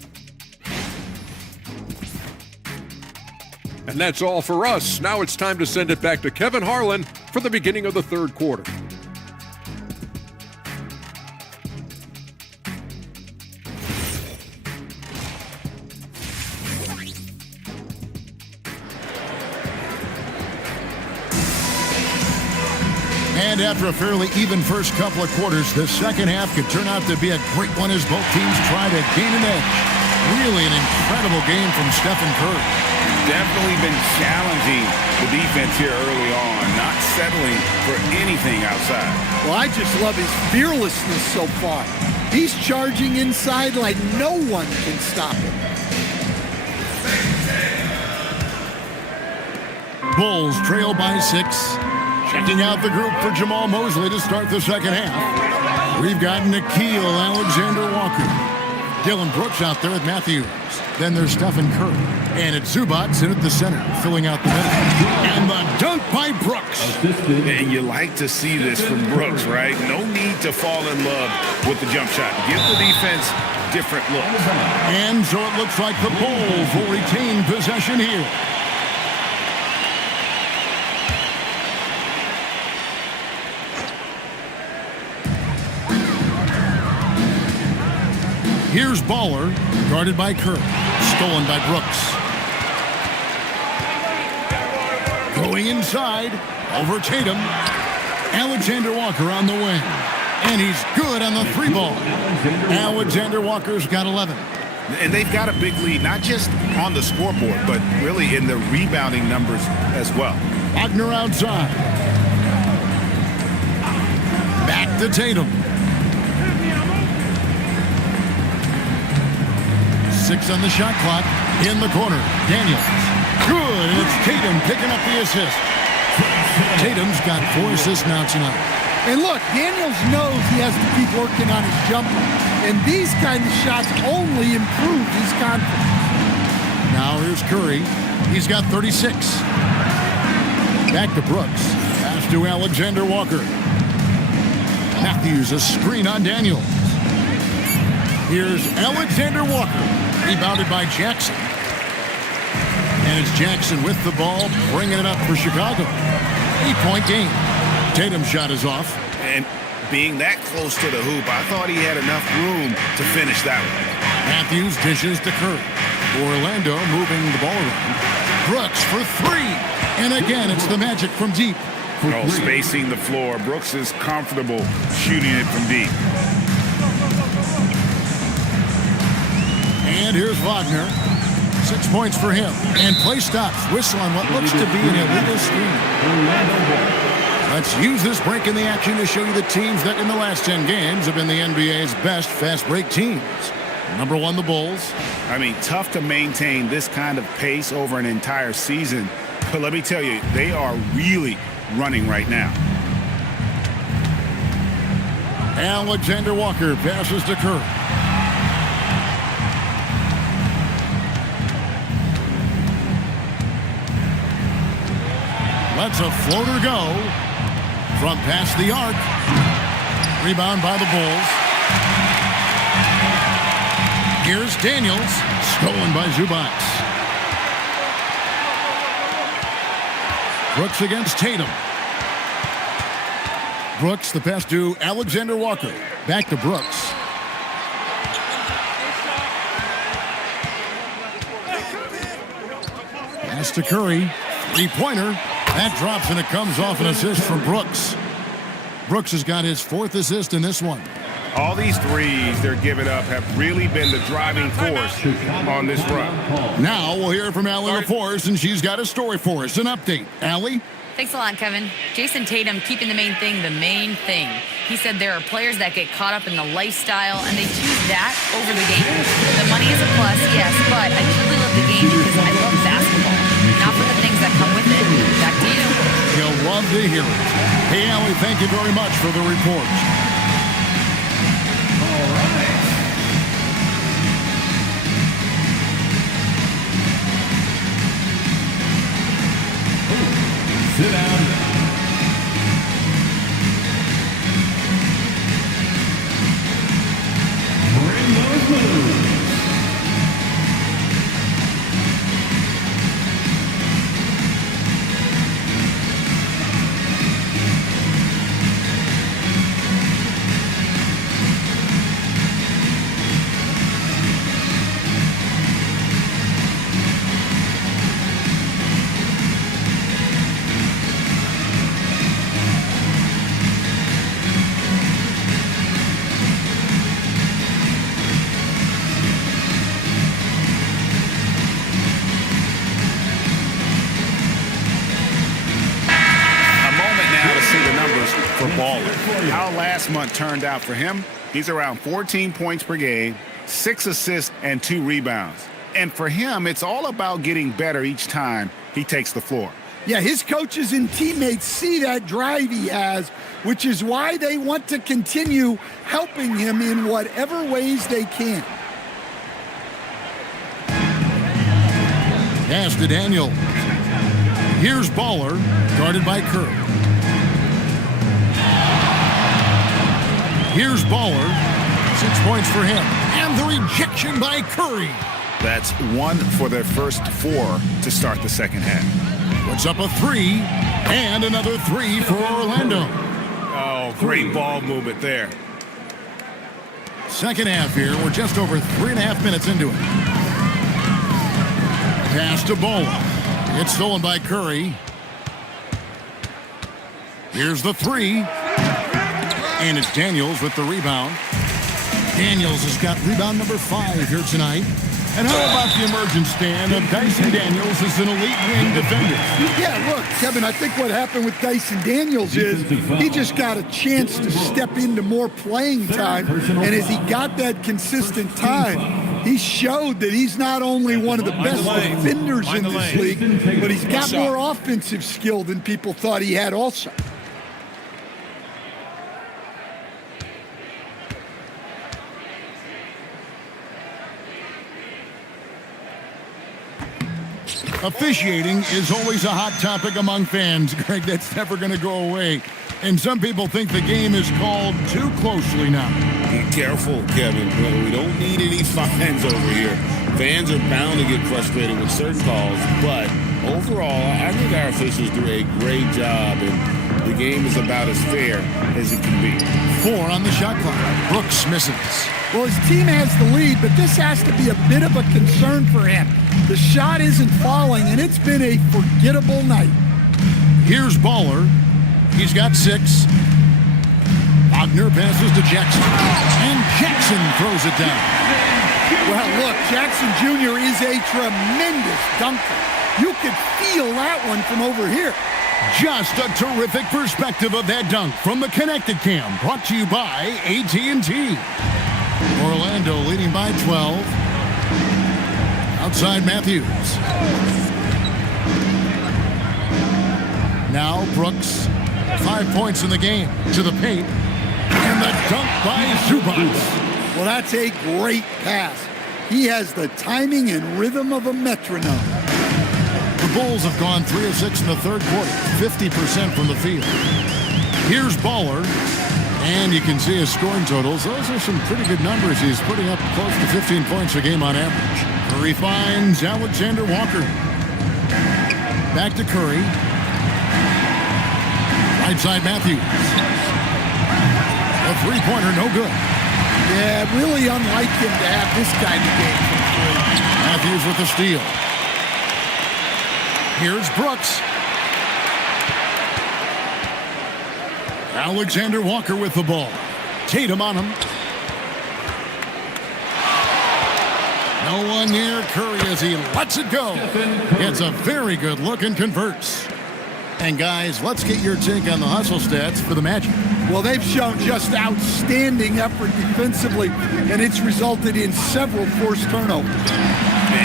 And that's all for us. Now it's time to send it back to Kevin Harlan for the beginning of the third quarter. And after a fairly even first couple of quarters, the second half could turn out to be a great one as both teams try to gain an edge. Really an incredible game from Stephen Curry. Definitely been challenging the defense here early on, not settling for anything outside. Well, I just love his fearlessness so far. He's charging inside like no one can stop him. Bulls trail by 6. Checking out the group for Jamal Mosley to start the second half. We've got Nickeil Alexander-Walker. Dylan Brooks out there with Matthews. Then there's Stephen Curry. And it's Zubats in at the center, filling out the middle. And the dunk by Brooks. And you like to see this from Brooks, right? No need to fall in love with the jump shot. Give the defense different looks. And so it looks like the Bulls will retain possession here. Here's Baller, guarded by Curry. Stolen by Brooks. Going inside, over Tatum. Alexander Walker on the wing. And he's good on the 3-ball. Alexander Walker's got 11. And they've got a big lead, not just on the scoreboard, but really in the rebounding numbers as well. Wagner outside. Back to Tatum. 6 on the shot clock. In the corner. Daniels. Good. And it's Tatum picking up the assist. Tatum's got 4 assists now tonight. And look, Daniels knows he has to keep working on his jumper. And these kind of shots only improve his confidence. Now here's Curry. He's got 36. Back to Brooks. Pass to Alexander Walker. Matthews, a screen on Daniels. Here's Alexander Walker. Rebounded by Jackson. And it's Jackson with the ball, bringing it up for Chicago. 8-point game. Tatum's shot is off. And being that close to the hoop, I thought he had enough room to finish that one. Matthews dishes to Curry. Orlando moving the ball around. Brooks for three. And again, it's the Magic from deep. Spacing the floor. Brooks is comfortable shooting it from deep. And here's Wagner. 6 points for him. And play stops. Whistle on what looks to be an illegal screen. Let's use this break in the action to show you the teams that in the last 10 games have been the NBA's best fast break teams. Number 1, the Bulls. I mean, tough to maintain this kind of pace over an entire season. But let me tell you, they are really running right now. Alexander Walker passes to Curry. Lets a floater go from past the arc. Rebound by the Bulls. Here's Daniels, stolen by Zubac. Brooks against Tatum. Brooks, the pass to Alexander Walker. Back to Brooks. Pass to Curry. Three-pointer. That drops and it comes off an assist from Brooks. Brooks has got his 4th assist in this one. All these threes they're giving up have really been the driving force on this run. Now we'll hear from Allie LaForce, and she's got a story for us. An update. Allie? Thanks a lot, Kevin. Jason Tatum keeping the main thing the main thing. He said there are players that get caught up in the lifestyle, and they choose that over the game. The money is a plus, yes, but I truly love the game because I love basketball, not for the things that come with it. Back to you. You'll love to hear it. Hey, Allie, thank you very much for the report. Sit down. Bring those moves. For Baller. How last month turned out for him, he's around 14 points per game, 6 assists, and 2 rebounds. And for him, it's all about getting better each time he takes the floor. Yeah, his coaches and teammates see that drive he has, which is why they want to continue helping him in whatever ways they can. Pass to Daniel. Here's Baller, guarded by Curry. Here's Baller. 6 points for him. And the rejection by Curry. That's 1 for their first 4 to start the second half. Puts up a 3. And another 3 for Orlando. Oh, great ball movement there. Second half here. We're just over 3.5 minutes into it. Pass to Baller. It's stolen by Curry. Here's the 3. And it's Daniels with the rebound. Daniels has got rebound number 5 here tonight. And how about the emergence, Dan, of Dyson Daniels as an elite wing defender? Yeah, look, Kevin, I think what happened with Dyson Daniels is he just got a chance to step into more playing time. And as he got that consistent time, he showed that he's not only one of the best defenders in this league, but he's got more offensive skill than people thought he had also. Officiating is always a hot topic among fans, Greg. That's never going to go away. And some people think the game is called too closely now. Be careful, Kevin. We don't need any fines over here. Fans are bound to get frustrated with certain calls, but overall, I think our officials do a great job in the game is about as fair as it can be. 4 on the shot clock. Brooks misses. Well, his team has the lead, but this has to be a bit of a concern for him. The shot isn't falling, and it's been a forgettable night. Here's Baller. He's got 6. Wagner passes to Jackson, and Jackson throws it down. Well, look, Jackson Jr. is a tremendous dunker. You could feel that one from over here. Just a terrific perspective of that dunk from the Connected Cam, brought to you by AT&T. Orlando leading by 12. Outside Matthews. Now Brooks, 5 points in the game, to the paint. And the dunk by Zubac. Well, that's a great pass. He has the timing and rhythm of a metronome. The Bulls have gone 3 of 6 in the third quarter, 50% from the field. Here's Baller, and you can see his scoring totals. Those are some pretty good numbers. He's putting up close to 15 points a game on average. Curry finds Alexander Walker. Back to Curry. Right side Matthews. A three-pointer, no good. Yeah, really unlike him to have this kind of game from three. Matthews with the steal. Here's Brooks. Alexander Walker with the ball. Tatum on him. No one near Curry as he lets it go. It's a very good look and converts. And guys, let's get your take on the hustle stats for the Magic. Well, they've shown just outstanding effort defensively, and it's resulted in several forced turnovers.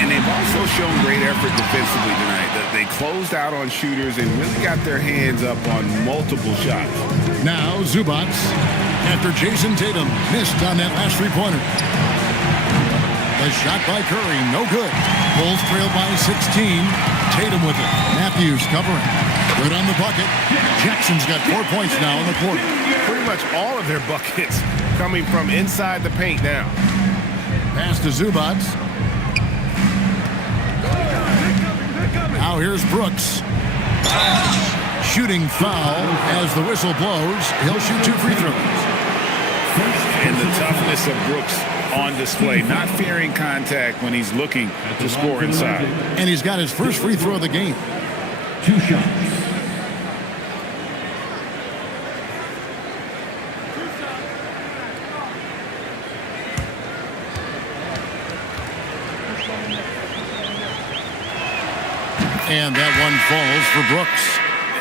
And they've also shown great effort defensively tonight. They closed out on shooters and really got their hands up on multiple shots. Now Zubac, after Jason Tatum missed on that last three-pointer. The shot by Curry, no good. Bulls trail by 16. Tatum with it. Matthews covering. Good on the bucket. Jackson's got 4 points now in the quarter. Pretty much all of their buckets coming from inside the paint now. Pass to Zubac. Now here's Brooks. Shooting foul as the whistle blows. He'll shoot 2 free throws. And the toughness of Brooks on display, not fearing contact when he's looking to score inside. And he's got his first free throw of the game. 2 shots. And that one falls for Brooks.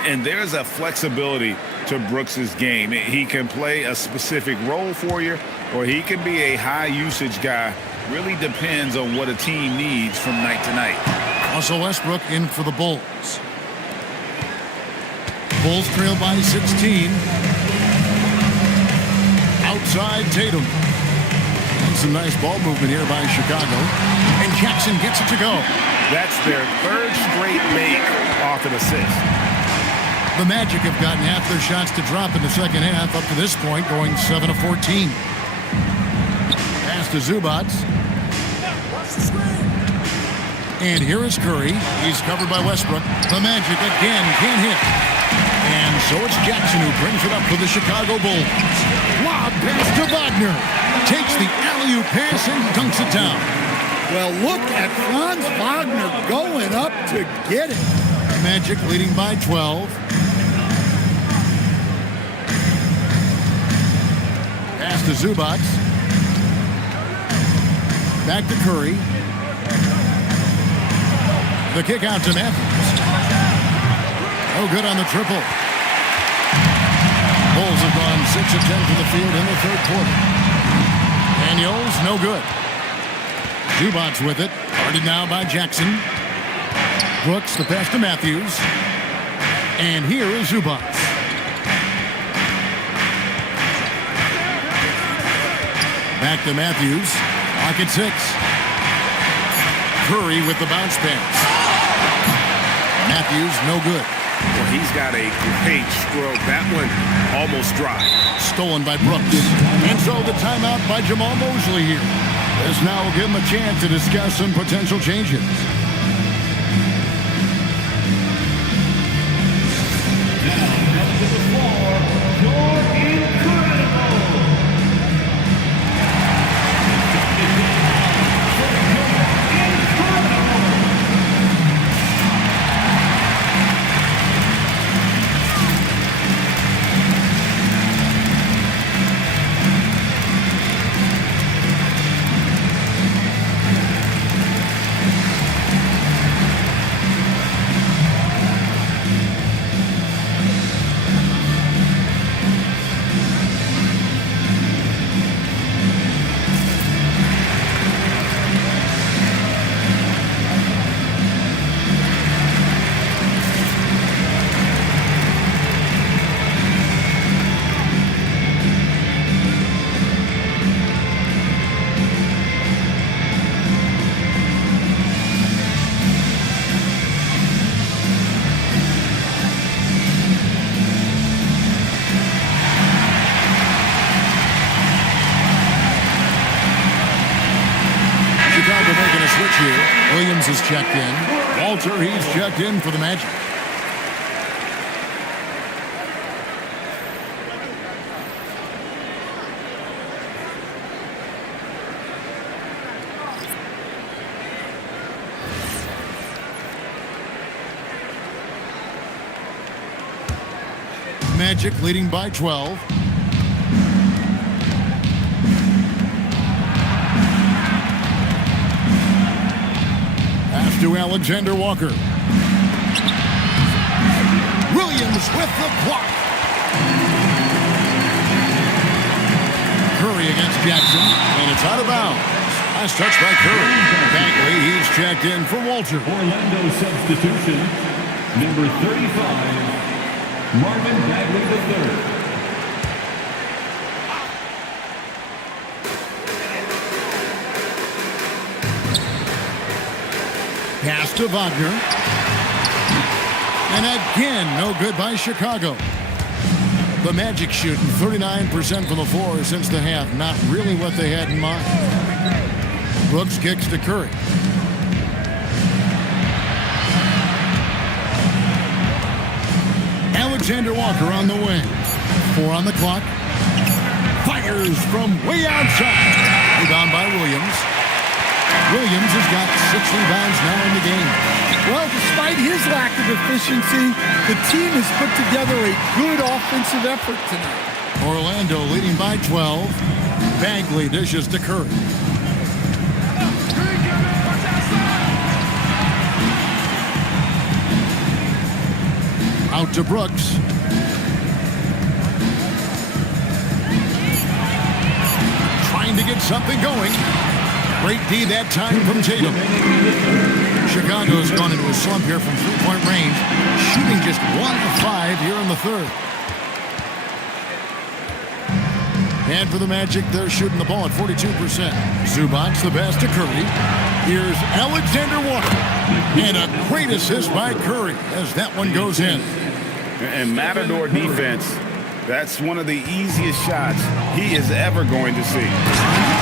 And there's a flexibility to Brooks's game. He can play a specific role for you, or he can be a high-usage guy. Really depends on what a team needs from night to night. Russell Westbrook in for the Bulls. Bulls trail by 16. Outside Tatum. And some nice ball movement here by Chicago. And Jackson gets it to go. That's their third straight make off an assist. The Magic have gotten half their shots to drop in the second half up to this point, going 7 of 14. Pass to Zubac. And here is Curry. He's covered by Westbrook. The Magic again can't hit. And so it's Jackson who brings it up for the Chicago Bulls. Lob pass to Wagner. Takes the alley-oop pass and dunks it down. Well, look at Franz Wagner going up to get it. Magic leading by 12. Pass to Zubac. Back to Curry. The kick out to Matthews. Oh, good on the triple. Bulls have gone 6 of 10 from the field in the third quarter. Daniels, no good. Zubac with it. Guarded now by Jackson. Brooks, the pass to Matthews. And here is Zubac. Back to Matthews. Lock at 6. Curry with the bounce pass. Matthews, no good. Well, he's got a great stroke. That one almost dry. Stolen by Brooks. And so the timeout by Jamal Mosley here. This now will give him a chance to discuss some potential changes. Now, to the Williams is checked in. Walter, he's checked in for the Magic. Magic leading by 12. Pass to Alexander Walker. Williams with the block. Curry against Jackson, and it's out of bounds. Nice touch by Curry. Bagley, he's checked in for Walter. Orlando substitution, number 35, Marvin Bagley III. Pass to Wagner. And again, no good by Chicago. The Magic shooting 39% from the floor since the half. Not really what they had in mind. Brooks kicks to Curry. Alexander Walker on the wing. 4 on the clock. Fires from way outside. Rebound by Williams. Williams has got 6 rebounds now in the game. Well, despite his lack of efficiency, the team has put together a good offensive effort tonight. Orlando leading by 12. Bagley dishes to Curry. Out to Brooks. Trying to get something going. Great D that time from Tatum. Chicago's gone into a slump here from three-point range, shooting just 1 of 5 here in the third. And for the Magic, they're shooting the ball at 42%. Zubac the pass to Curry. Here's Alexander Walker. And a great assist by Curry as that one goes in. And Matador defense, that's one of the easiest shots he is ever going to see.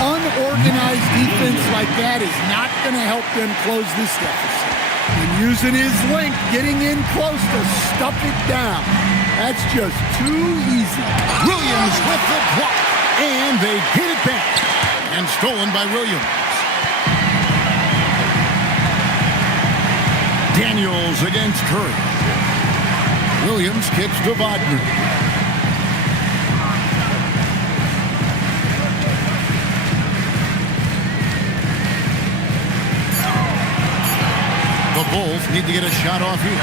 Unorganized defense like that is not going to help them close this deficit. And using his length, getting in close to stuff it down. That's just too easy. Williams with the block. And they get it back. And stolen by Williams. Daniels against Curry. Williams kicks to Wagner. The Bulls need to get a shot off here.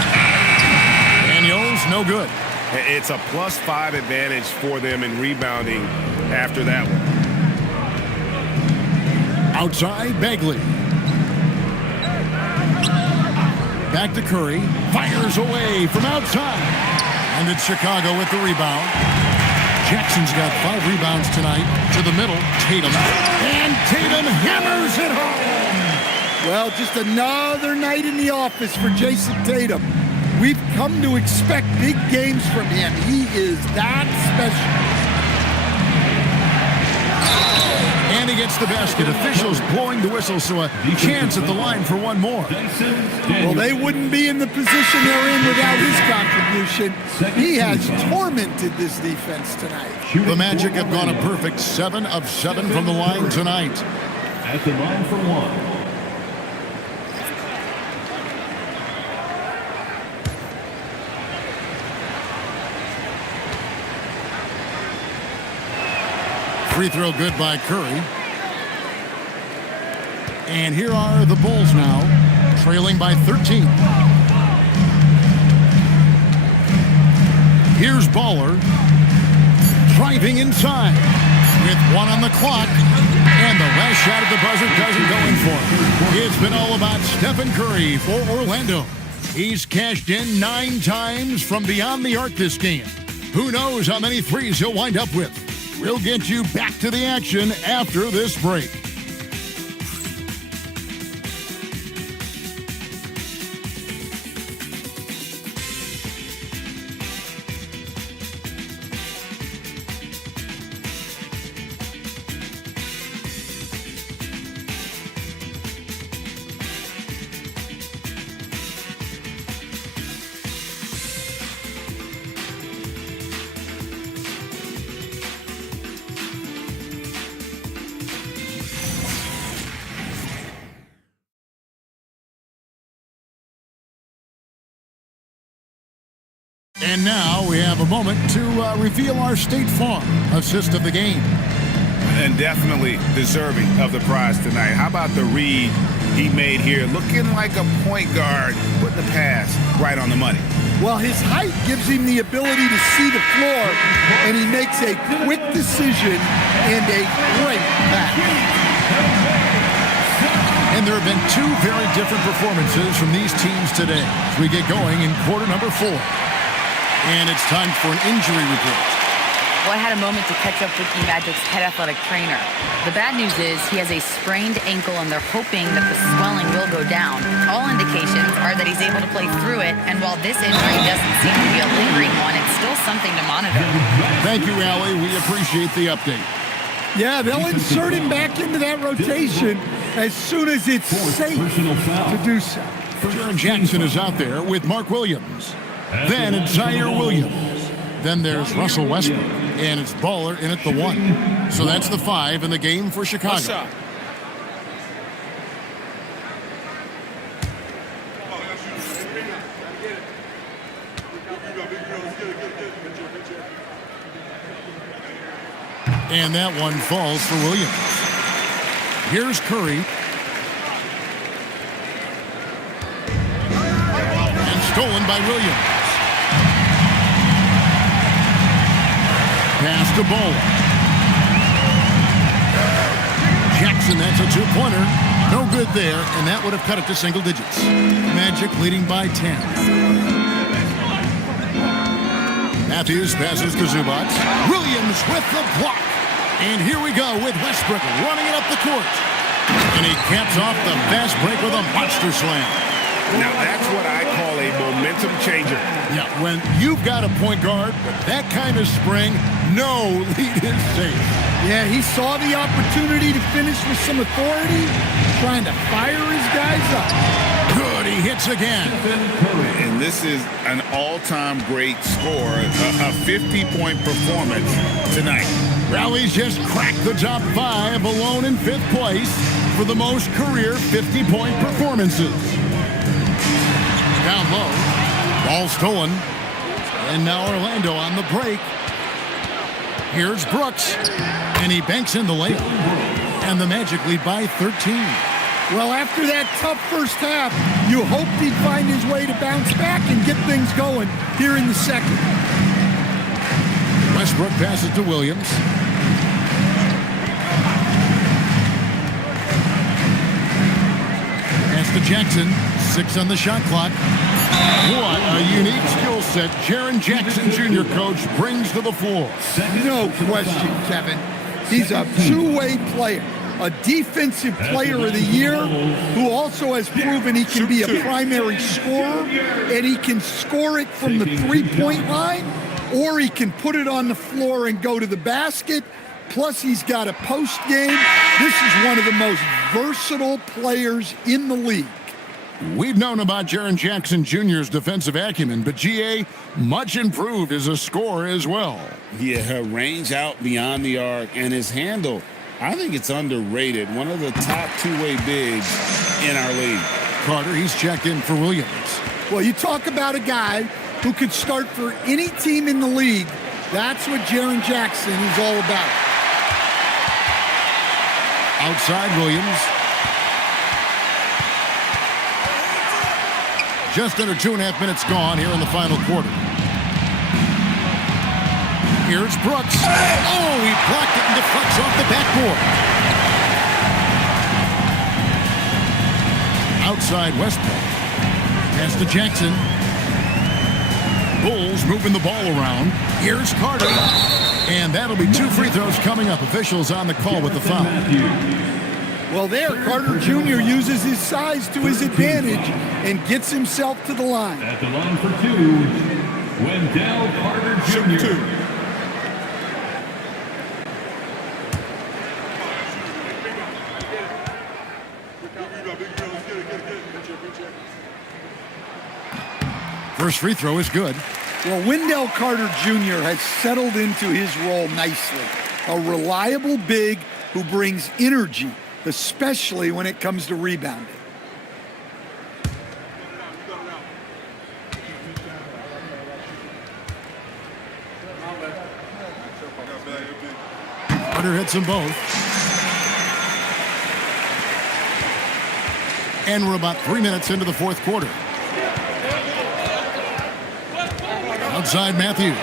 Daniels, no good. It's a +5 advantage for them in rebounding after that one. Outside, Bagley. Back to Curry. Fires away from outside. And it's Chicago with the rebound. Jackson's got 5 rebounds tonight. To the middle, Tatum. And Tatum hammers it home. Well, just another night in the office for Jason Tatum. We've come to expect big games from him. He is that special. And he gets the basket. Officials blowing the whistle, so a chance at the line for one more. Well, they wouldn't be in the position they're in without his contribution. He has tormented this defense tonight. The Magic have gone a perfect 7 of 7 from the line tonight. At the line for one. Free throw good by Curry. And here are the Bulls now, trailing by 13. Here's Baller, driving inside with 1 on the clock. And the last shot at the buzzer doesn't go in for him. It's been all about Stephen Curry for Orlando. He's cashed in 9 times from beyond the arc this game. Who knows how many threes he'll wind up with. We'll get you back to the action after this break. And now we have a moment to reveal our State Farm assist of the game. And definitely deserving of the prize tonight. How about the read he made here? Looking like a point guard, putting the pass right on the money. Well, his height gives him the ability to see the floor, and he makes a quick decision and a great pass. And there have been two very different performances from these teams today as we get going in quarter number 4. And it's time for an injury report. Well, I had a moment to catch up with the Magic's head athletic trainer. The bad news is he has a sprained ankle, and they're hoping that the swelling will go down. All indications are that he's able to play through it, and while this injury doesn't seem to be a lingering one, it's still something to monitor. Thank you, Allie. We appreciate the update. Yeah, they'll insert him back into that rotation as soon as it's safe to do so. Jaren Jackson is out there with Mark Williams. Then it's Zaire Williams. Then there's Russell Westbrook, and it's Baller in at the 1. So that's the 5 in the game for Chicago. And that one falls for Williams. Here's Curry. And stolen by Williams. Pass to Bowler. Jackson, that's a 2-pointer. No good there, and that would have cut it to single digits. Magic leading by 10. Matthews passes to Zubac. Williams with the block. And here we go with Westbrook running it up the court. And he caps off the fast break with a monster slam. Now that's what I call a momentum changer. Yeah, when you've got a point guard with that kind of spring, no lead is safe. Yeah, he saw the opportunity to finish with some authority, trying to fire his guys up. Good, he hits again. And this is an all-time great score, a 50-point performance tonight. Rally's just cracked the top 5, alone in 5th place for the most career 50-point performances. Down low, ball stolen, and now Orlando on the break. Here's Brooks, and he banks in the layup, and the Magic lead by 13. Well, after that tough first half, you hoped he'd find his way to bounce back and get things going here in the second. Westbrook passes to Williams. Pass to Jackson. 6 on the shot clock. What a unique skill set Jaren Jackson Jr. coach brings to the floor. No question, Kevin. He's a two-way player, a defensive player of the year who also has proven he can be a primary scorer, and he can score it from the three-point line, or he can put it on the floor and go to the basket. Plus, he's got a post game. This is one of the most versatile players in the league. We've known about Jaren Jackson Jr.'s defensive acumen, but GA much improved as a scorer as well. Yeah, range out beyond the arc, and his handle, I think it's underrated. One of the top two-way bigs in our league. Carter, he's checked in for Williams. Well, you talk about a guy who could start for any team in the league. That's what Jaren Jackson is all about. Outside Williams. Just under 2.5 minutes gone here in the final quarter. Here's Brooks. Oh, he blocked it and deflects off the backboard. Outside Westbrook. Pass to Jackson. Bulls moving the ball around. Here's Carter. And that'll be 2 free throws coming up. Officials on the call with the foul. Well, there, Carter Jr. uses his size to his advantage and gets himself to the line. At the line for 2, Wendell Carter Jr. First free throw is good. Well, Wendell Carter Jr. has settled into his role nicely. A reliable big who brings energy, especially when it comes to rebounding. Carter hits them both. And we're about 3 minutes into the fourth quarter. Outside Matthews.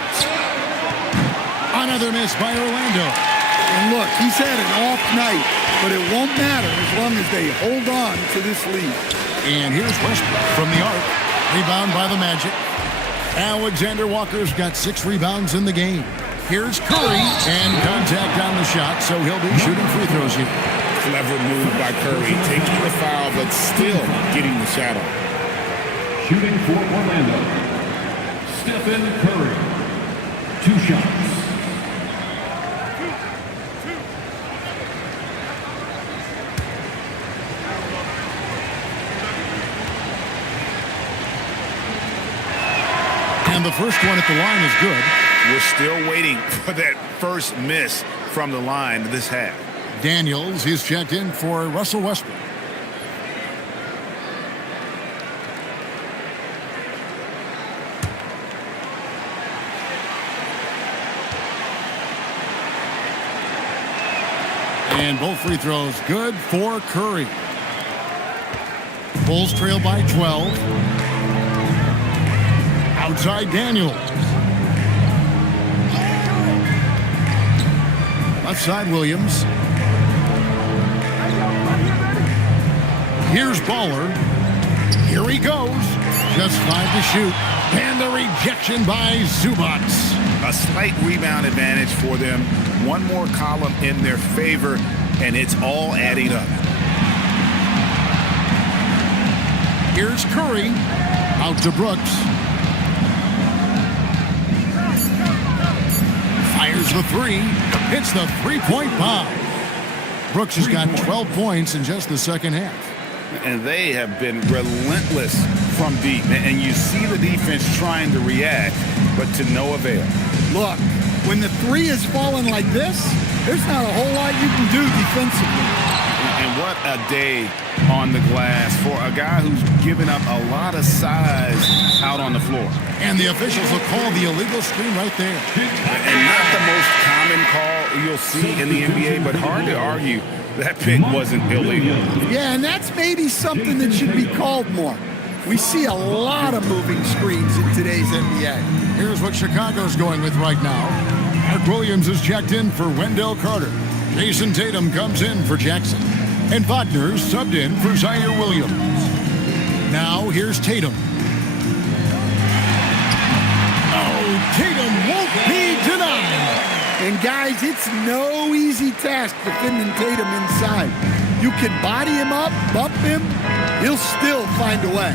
Another miss by Orlando. And look, he's had an off night, but it won't matter as long as they hold on to this lead. And here's Westbrook from the arc. Rebound by the Magic. Alexander Walker's got 6 rebounds in the game. Here's Curry, and contact on the shot, so he'll be shooting free throws here. Clever move by Curry, taking the foul, but still getting the shot off. Shooting for Orlando, Stephen Curry. 2 shots. And the first one at the line is good. We're still waiting for that first miss from the line this half. Daniels is checked in for Russell Westbrook. And both free throws good for Curry. Bulls trail by 12. Outside Daniels. Left side Williams. Here's Baller. Here he goes. Just 5 to shoot. And the rejection by Zubac. A slight rebound advantage for them. One more column in their favor, and it's all adding up. Here's Curry. Out to Brooks. Fires the 3. Hits the 3-point bomb. Brooks has got 12 points in just the second half. And they have been relentless from deep. And you see the defense trying to react, but to no avail. Look, when the 3 is falling like this, there's not a whole lot you can do defensively. And what a day on the glass for a guy who's given up a lot of size out on the floor. And the officials will call the illegal screen right there. And not the most common call you'll see in the NBA, but hard to argue that pick wasn't illegal. Yeah, and that's maybe something that should be called more. We see a lot of moving screens in today's NBA. Here's what Chicago's going with right now. Mark Williams is checked in for Wendell Carter. Jason Tatum comes in for Jackson. And Wagner's subbed in for Zaire Williams. Now here's Tatum. Oh, Tatum won't be denied. And guys, it's no easy task defending Tatum inside. You can body him up, bump him, he'll still find a way.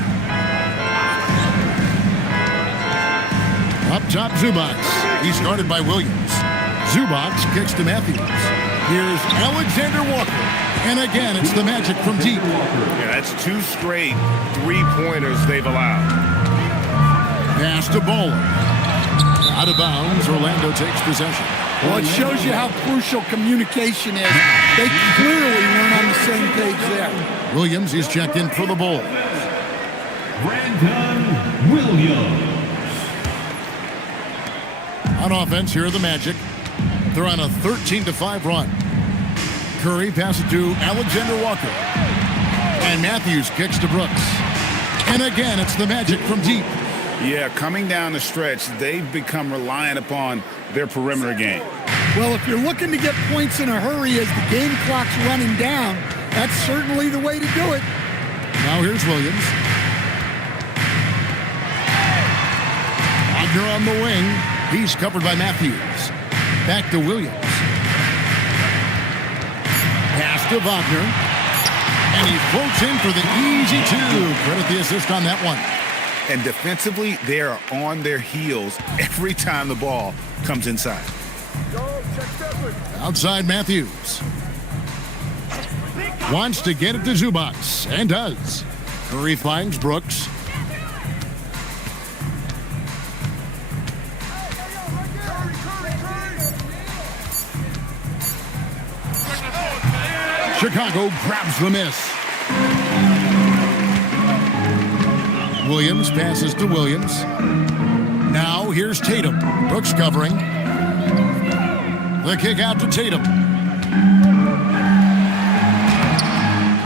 Up top, Zubac. He's guarded by Williams. Zubac kicks to Matthews. Here's Alexander Walker. And again, it's the Magic from deep. Yeah, that's 2 straight 3-pointers they've allowed. Pass to Bowler. Out of bounds, Orlando takes possession. Well, it shows you how crucial communication is. They clearly weren't on the same page there. Williams is checked in for the Bulls. Brandon Williams. On offense, here are the Magic. They're on a 13-5 run. Curry passes to Alexander Walker. And Matthews kicks to Brooks. And again, it's the Magic from deep. Yeah, coming down the stretch, they've become reliant upon their perimeter game. Well, if you're looking to get points in a hurry as the game clock's running down, that's certainly the way to do it. Now here's Williams. Wagner on the wing. He's covered by Matthews. Back to Williams. Pass to Wagner. And he floats in for the easy 2. Credit the assist on that one. And defensively, they are on their heels every time the ball comes inside. Outside Matthews. Wants to get it to Zubac, and does. Curry finds Brooks. Chicago grabs the miss. Williams passes to Williams. Now here's Tatum. Brooks covering. The kick out to Tatum.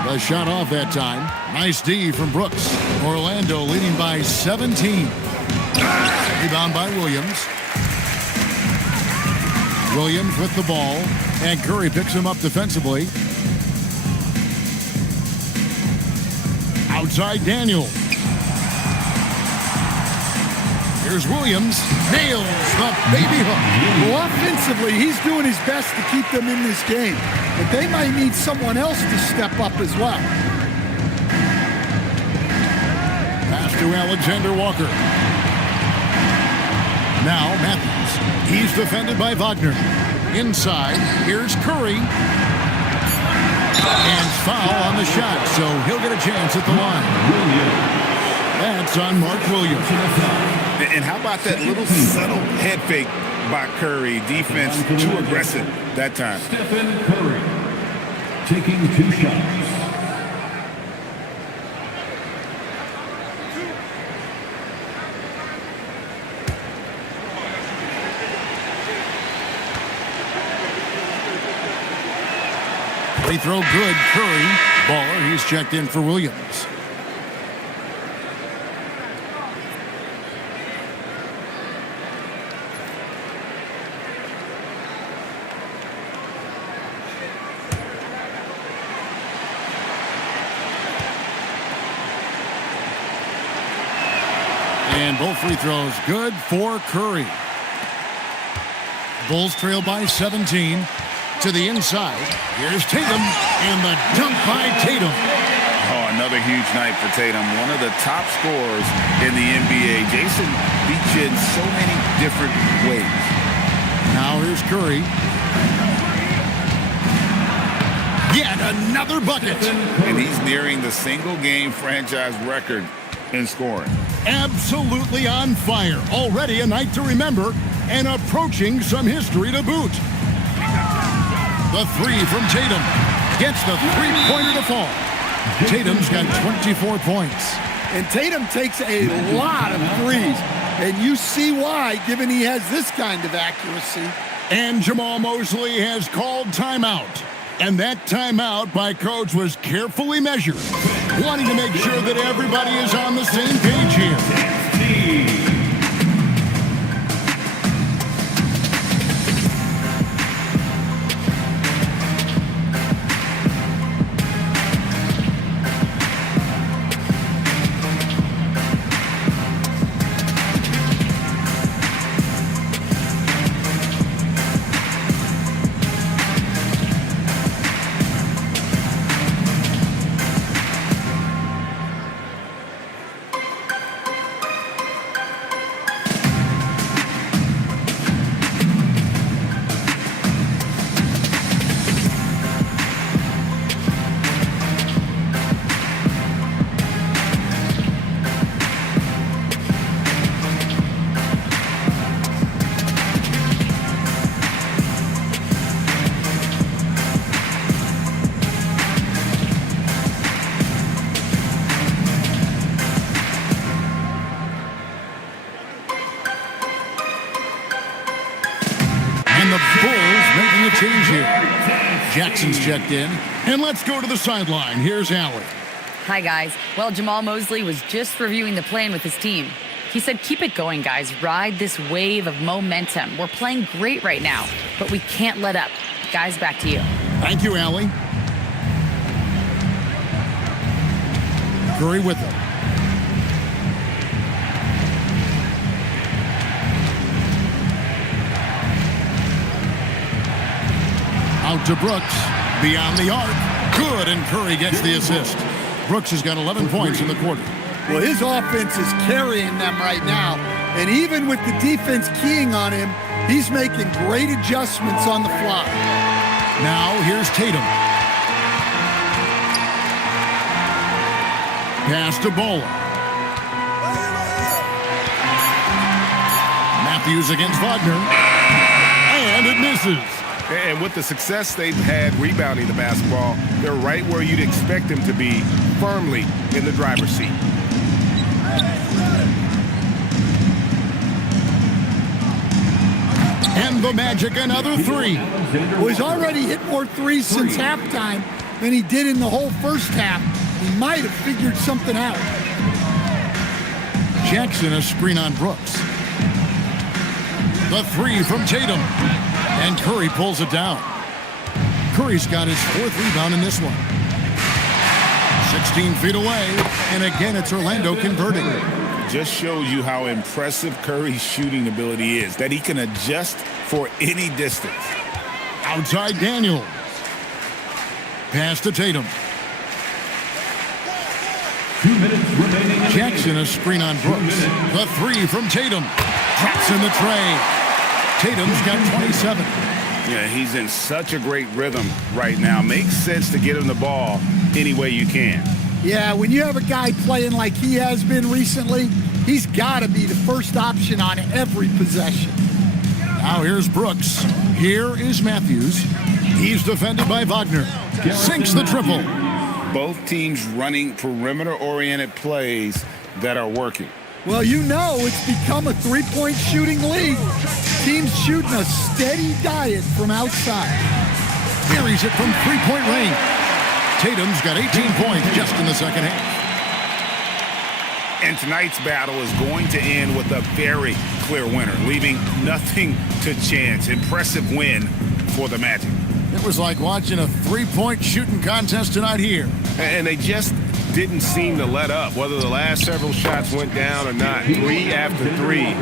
The shot off that time. Nice D from Brooks. Orlando leading by 17. Rebound by Williams. Williams with the ball. And Curry picks him up defensively. Outside Daniel. Here's Williams. Nails the baby hook. Well, offensively, he's doing his best to keep them in this game. But they might need someone else to step up as well. Pass to Alexander Walker. Now Matthews. He's defended by Wagner. Inside, here's Curry. And foul on the shot, so he'll get a chance at the line. That's on Mark Williams. And how about that little subtle head fake by Curry? Defense too aggressive that time. Stephen Curry taking 2 shots. Free throw good, Curry. Baller, he's checked in for Williams. And both free throws good for Curry. Bulls trail by 17. To the inside. Here's Tatum. And the dunk by Tatum. Oh, another huge night for Tatum. One of the top scorers in the NBA. Jason beats you in so many different ways. Now here's Curry. Yet another bucket. And he's nearing the single-game franchise record in scoring. Absolutely on fire. Already a night to remember and approaching some history to boot. The three from Tatum gets the three-pointer to fall. Tatum's got 24 points. And Tatum takes a lot of threes. And you see why, given he has this kind of accuracy. And Jamal Mosley has called timeout. And that timeout by coach was carefully measured, wanting to make sure that everybody is on the same page here. And the Bulls making a change here. Jackson's checked in. And let's go to the sideline. Here's Allie. Hi, guys. Well, Jamal Mosley was just reviewing the plan with his team. He said, keep it going, guys. Ride this wave of momentum. We're playing great right now, but we can't let up. Guys, back to you. Thank you, Allie. Curry with him. Out to Brooks. Beyond the arc. Good, and Curry gets the assist. Brooks has got 11 points in the quarter. Well, his offense is carrying them right now. And even with the defense keying on him, he's making great adjustments on the fly. Now, here's Tatum. Pass to Bowler. Matthews against Wagner. And it misses. And with the success they've had rebounding the basketball, they're right where you'd expect them to be, firmly in the driver's seat. And the Magic another three. Well, he's already hit more threes since halftime than he did in the whole first half. He might have figured something out. Jackson a screen on Brooks. The three from Tatum. And Curry pulls it down. Curry's got his fourth rebound in this one. 16 feet away, and again it's Orlando converting. Just shows you how impressive Curry's shooting ability is, that he can adjust for any distance. Outside Daniels. Pass to Tatum. 2 minutes remaining. Jackson a screen on Brooks. The three from Tatum. Drops in the tray. Tatum's got 27. Yeah, he's in such a great rhythm right now. Makes sense to get him the ball any way you can. Yeah, when you have a guy playing like he has been recently, he's got to be the first option on every possession. Now here's Brooks. Here is Matthews. He's defended by Wagner. Sinks the triple. Both teams running perimeter-oriented plays that are working. Well, you know it's become a three-point shooting league. Teams shooting a steady diet from outside. Carries it from three-point range. Tatum's got 18 points just in the second half. And tonight's battle is going to end with a very clear winner, leaving nothing to chance. Impressive win for the Magic. It was like watching a three-point shooting contest tonight here. And they just didn't seem to let up, whether the last several shots went down or not. 3 after 3,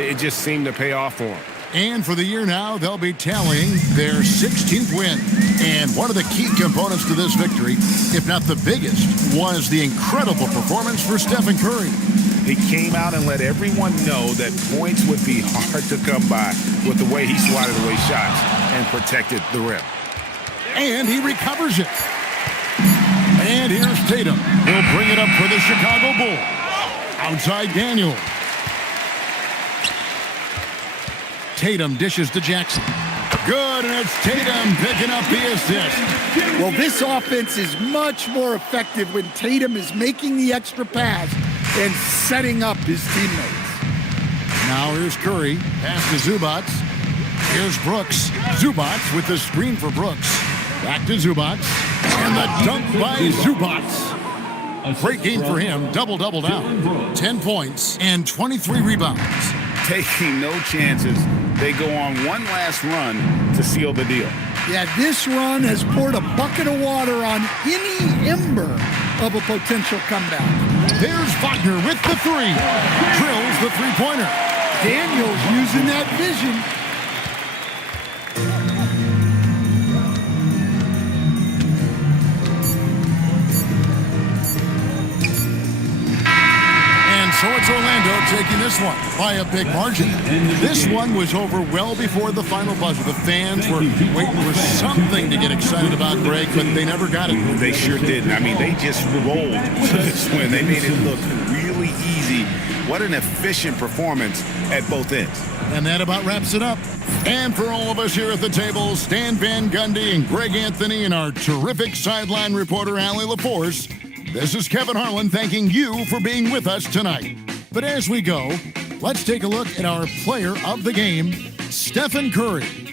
it just seemed to pay off for them. And for the year now, they'll be tallying their 16th win. And one of the key components to this victory, if not the biggest, was the incredible performance for Stephen Curry. He came out and let everyone know that points would be hard to come by with the way he swatted away shots and protected the rim. And he recovers it. And here's Tatum. He'll bring it up for the Chicago Bulls. Outside Daniels. Tatum dishes to Jackson. Good, and it's Tatum picking up the assist. Well, this offense is much more effective when Tatum is making the extra pass and setting up his teammates. Now here's Curry. Pass to Zubats. Here's Brooks. Zubats with the screen for Brooks. Back to Zubats. And the dunk by Zubats. Great game for him. Double-double now. 10 points and 23 rebounds. Taking no chances. They go on one last run to seal the deal. Yeah, this run has poured a bucket of water on any ember of a potential comeback. There's Wagner with the three. Drills the three-pointer. Daniels using that vision. So it's Orlando taking this one by a big margin. This one was over well before the final buzzer. The fans were waiting for something to get excited about, Greg, but they never got it. They sure didn't. I mean, they just rolled to this win. They made it look really easy. What an efficient performance at both ends. And that about wraps it up. And for all of us here at the table, Stan Van Gundy and Greg Anthony and our terrific sideline reporter, Allie LaForce, this is Kevin Harlan thanking you for being with us tonight. But as we go, let's take a look at our player of the game, Stephen Curry.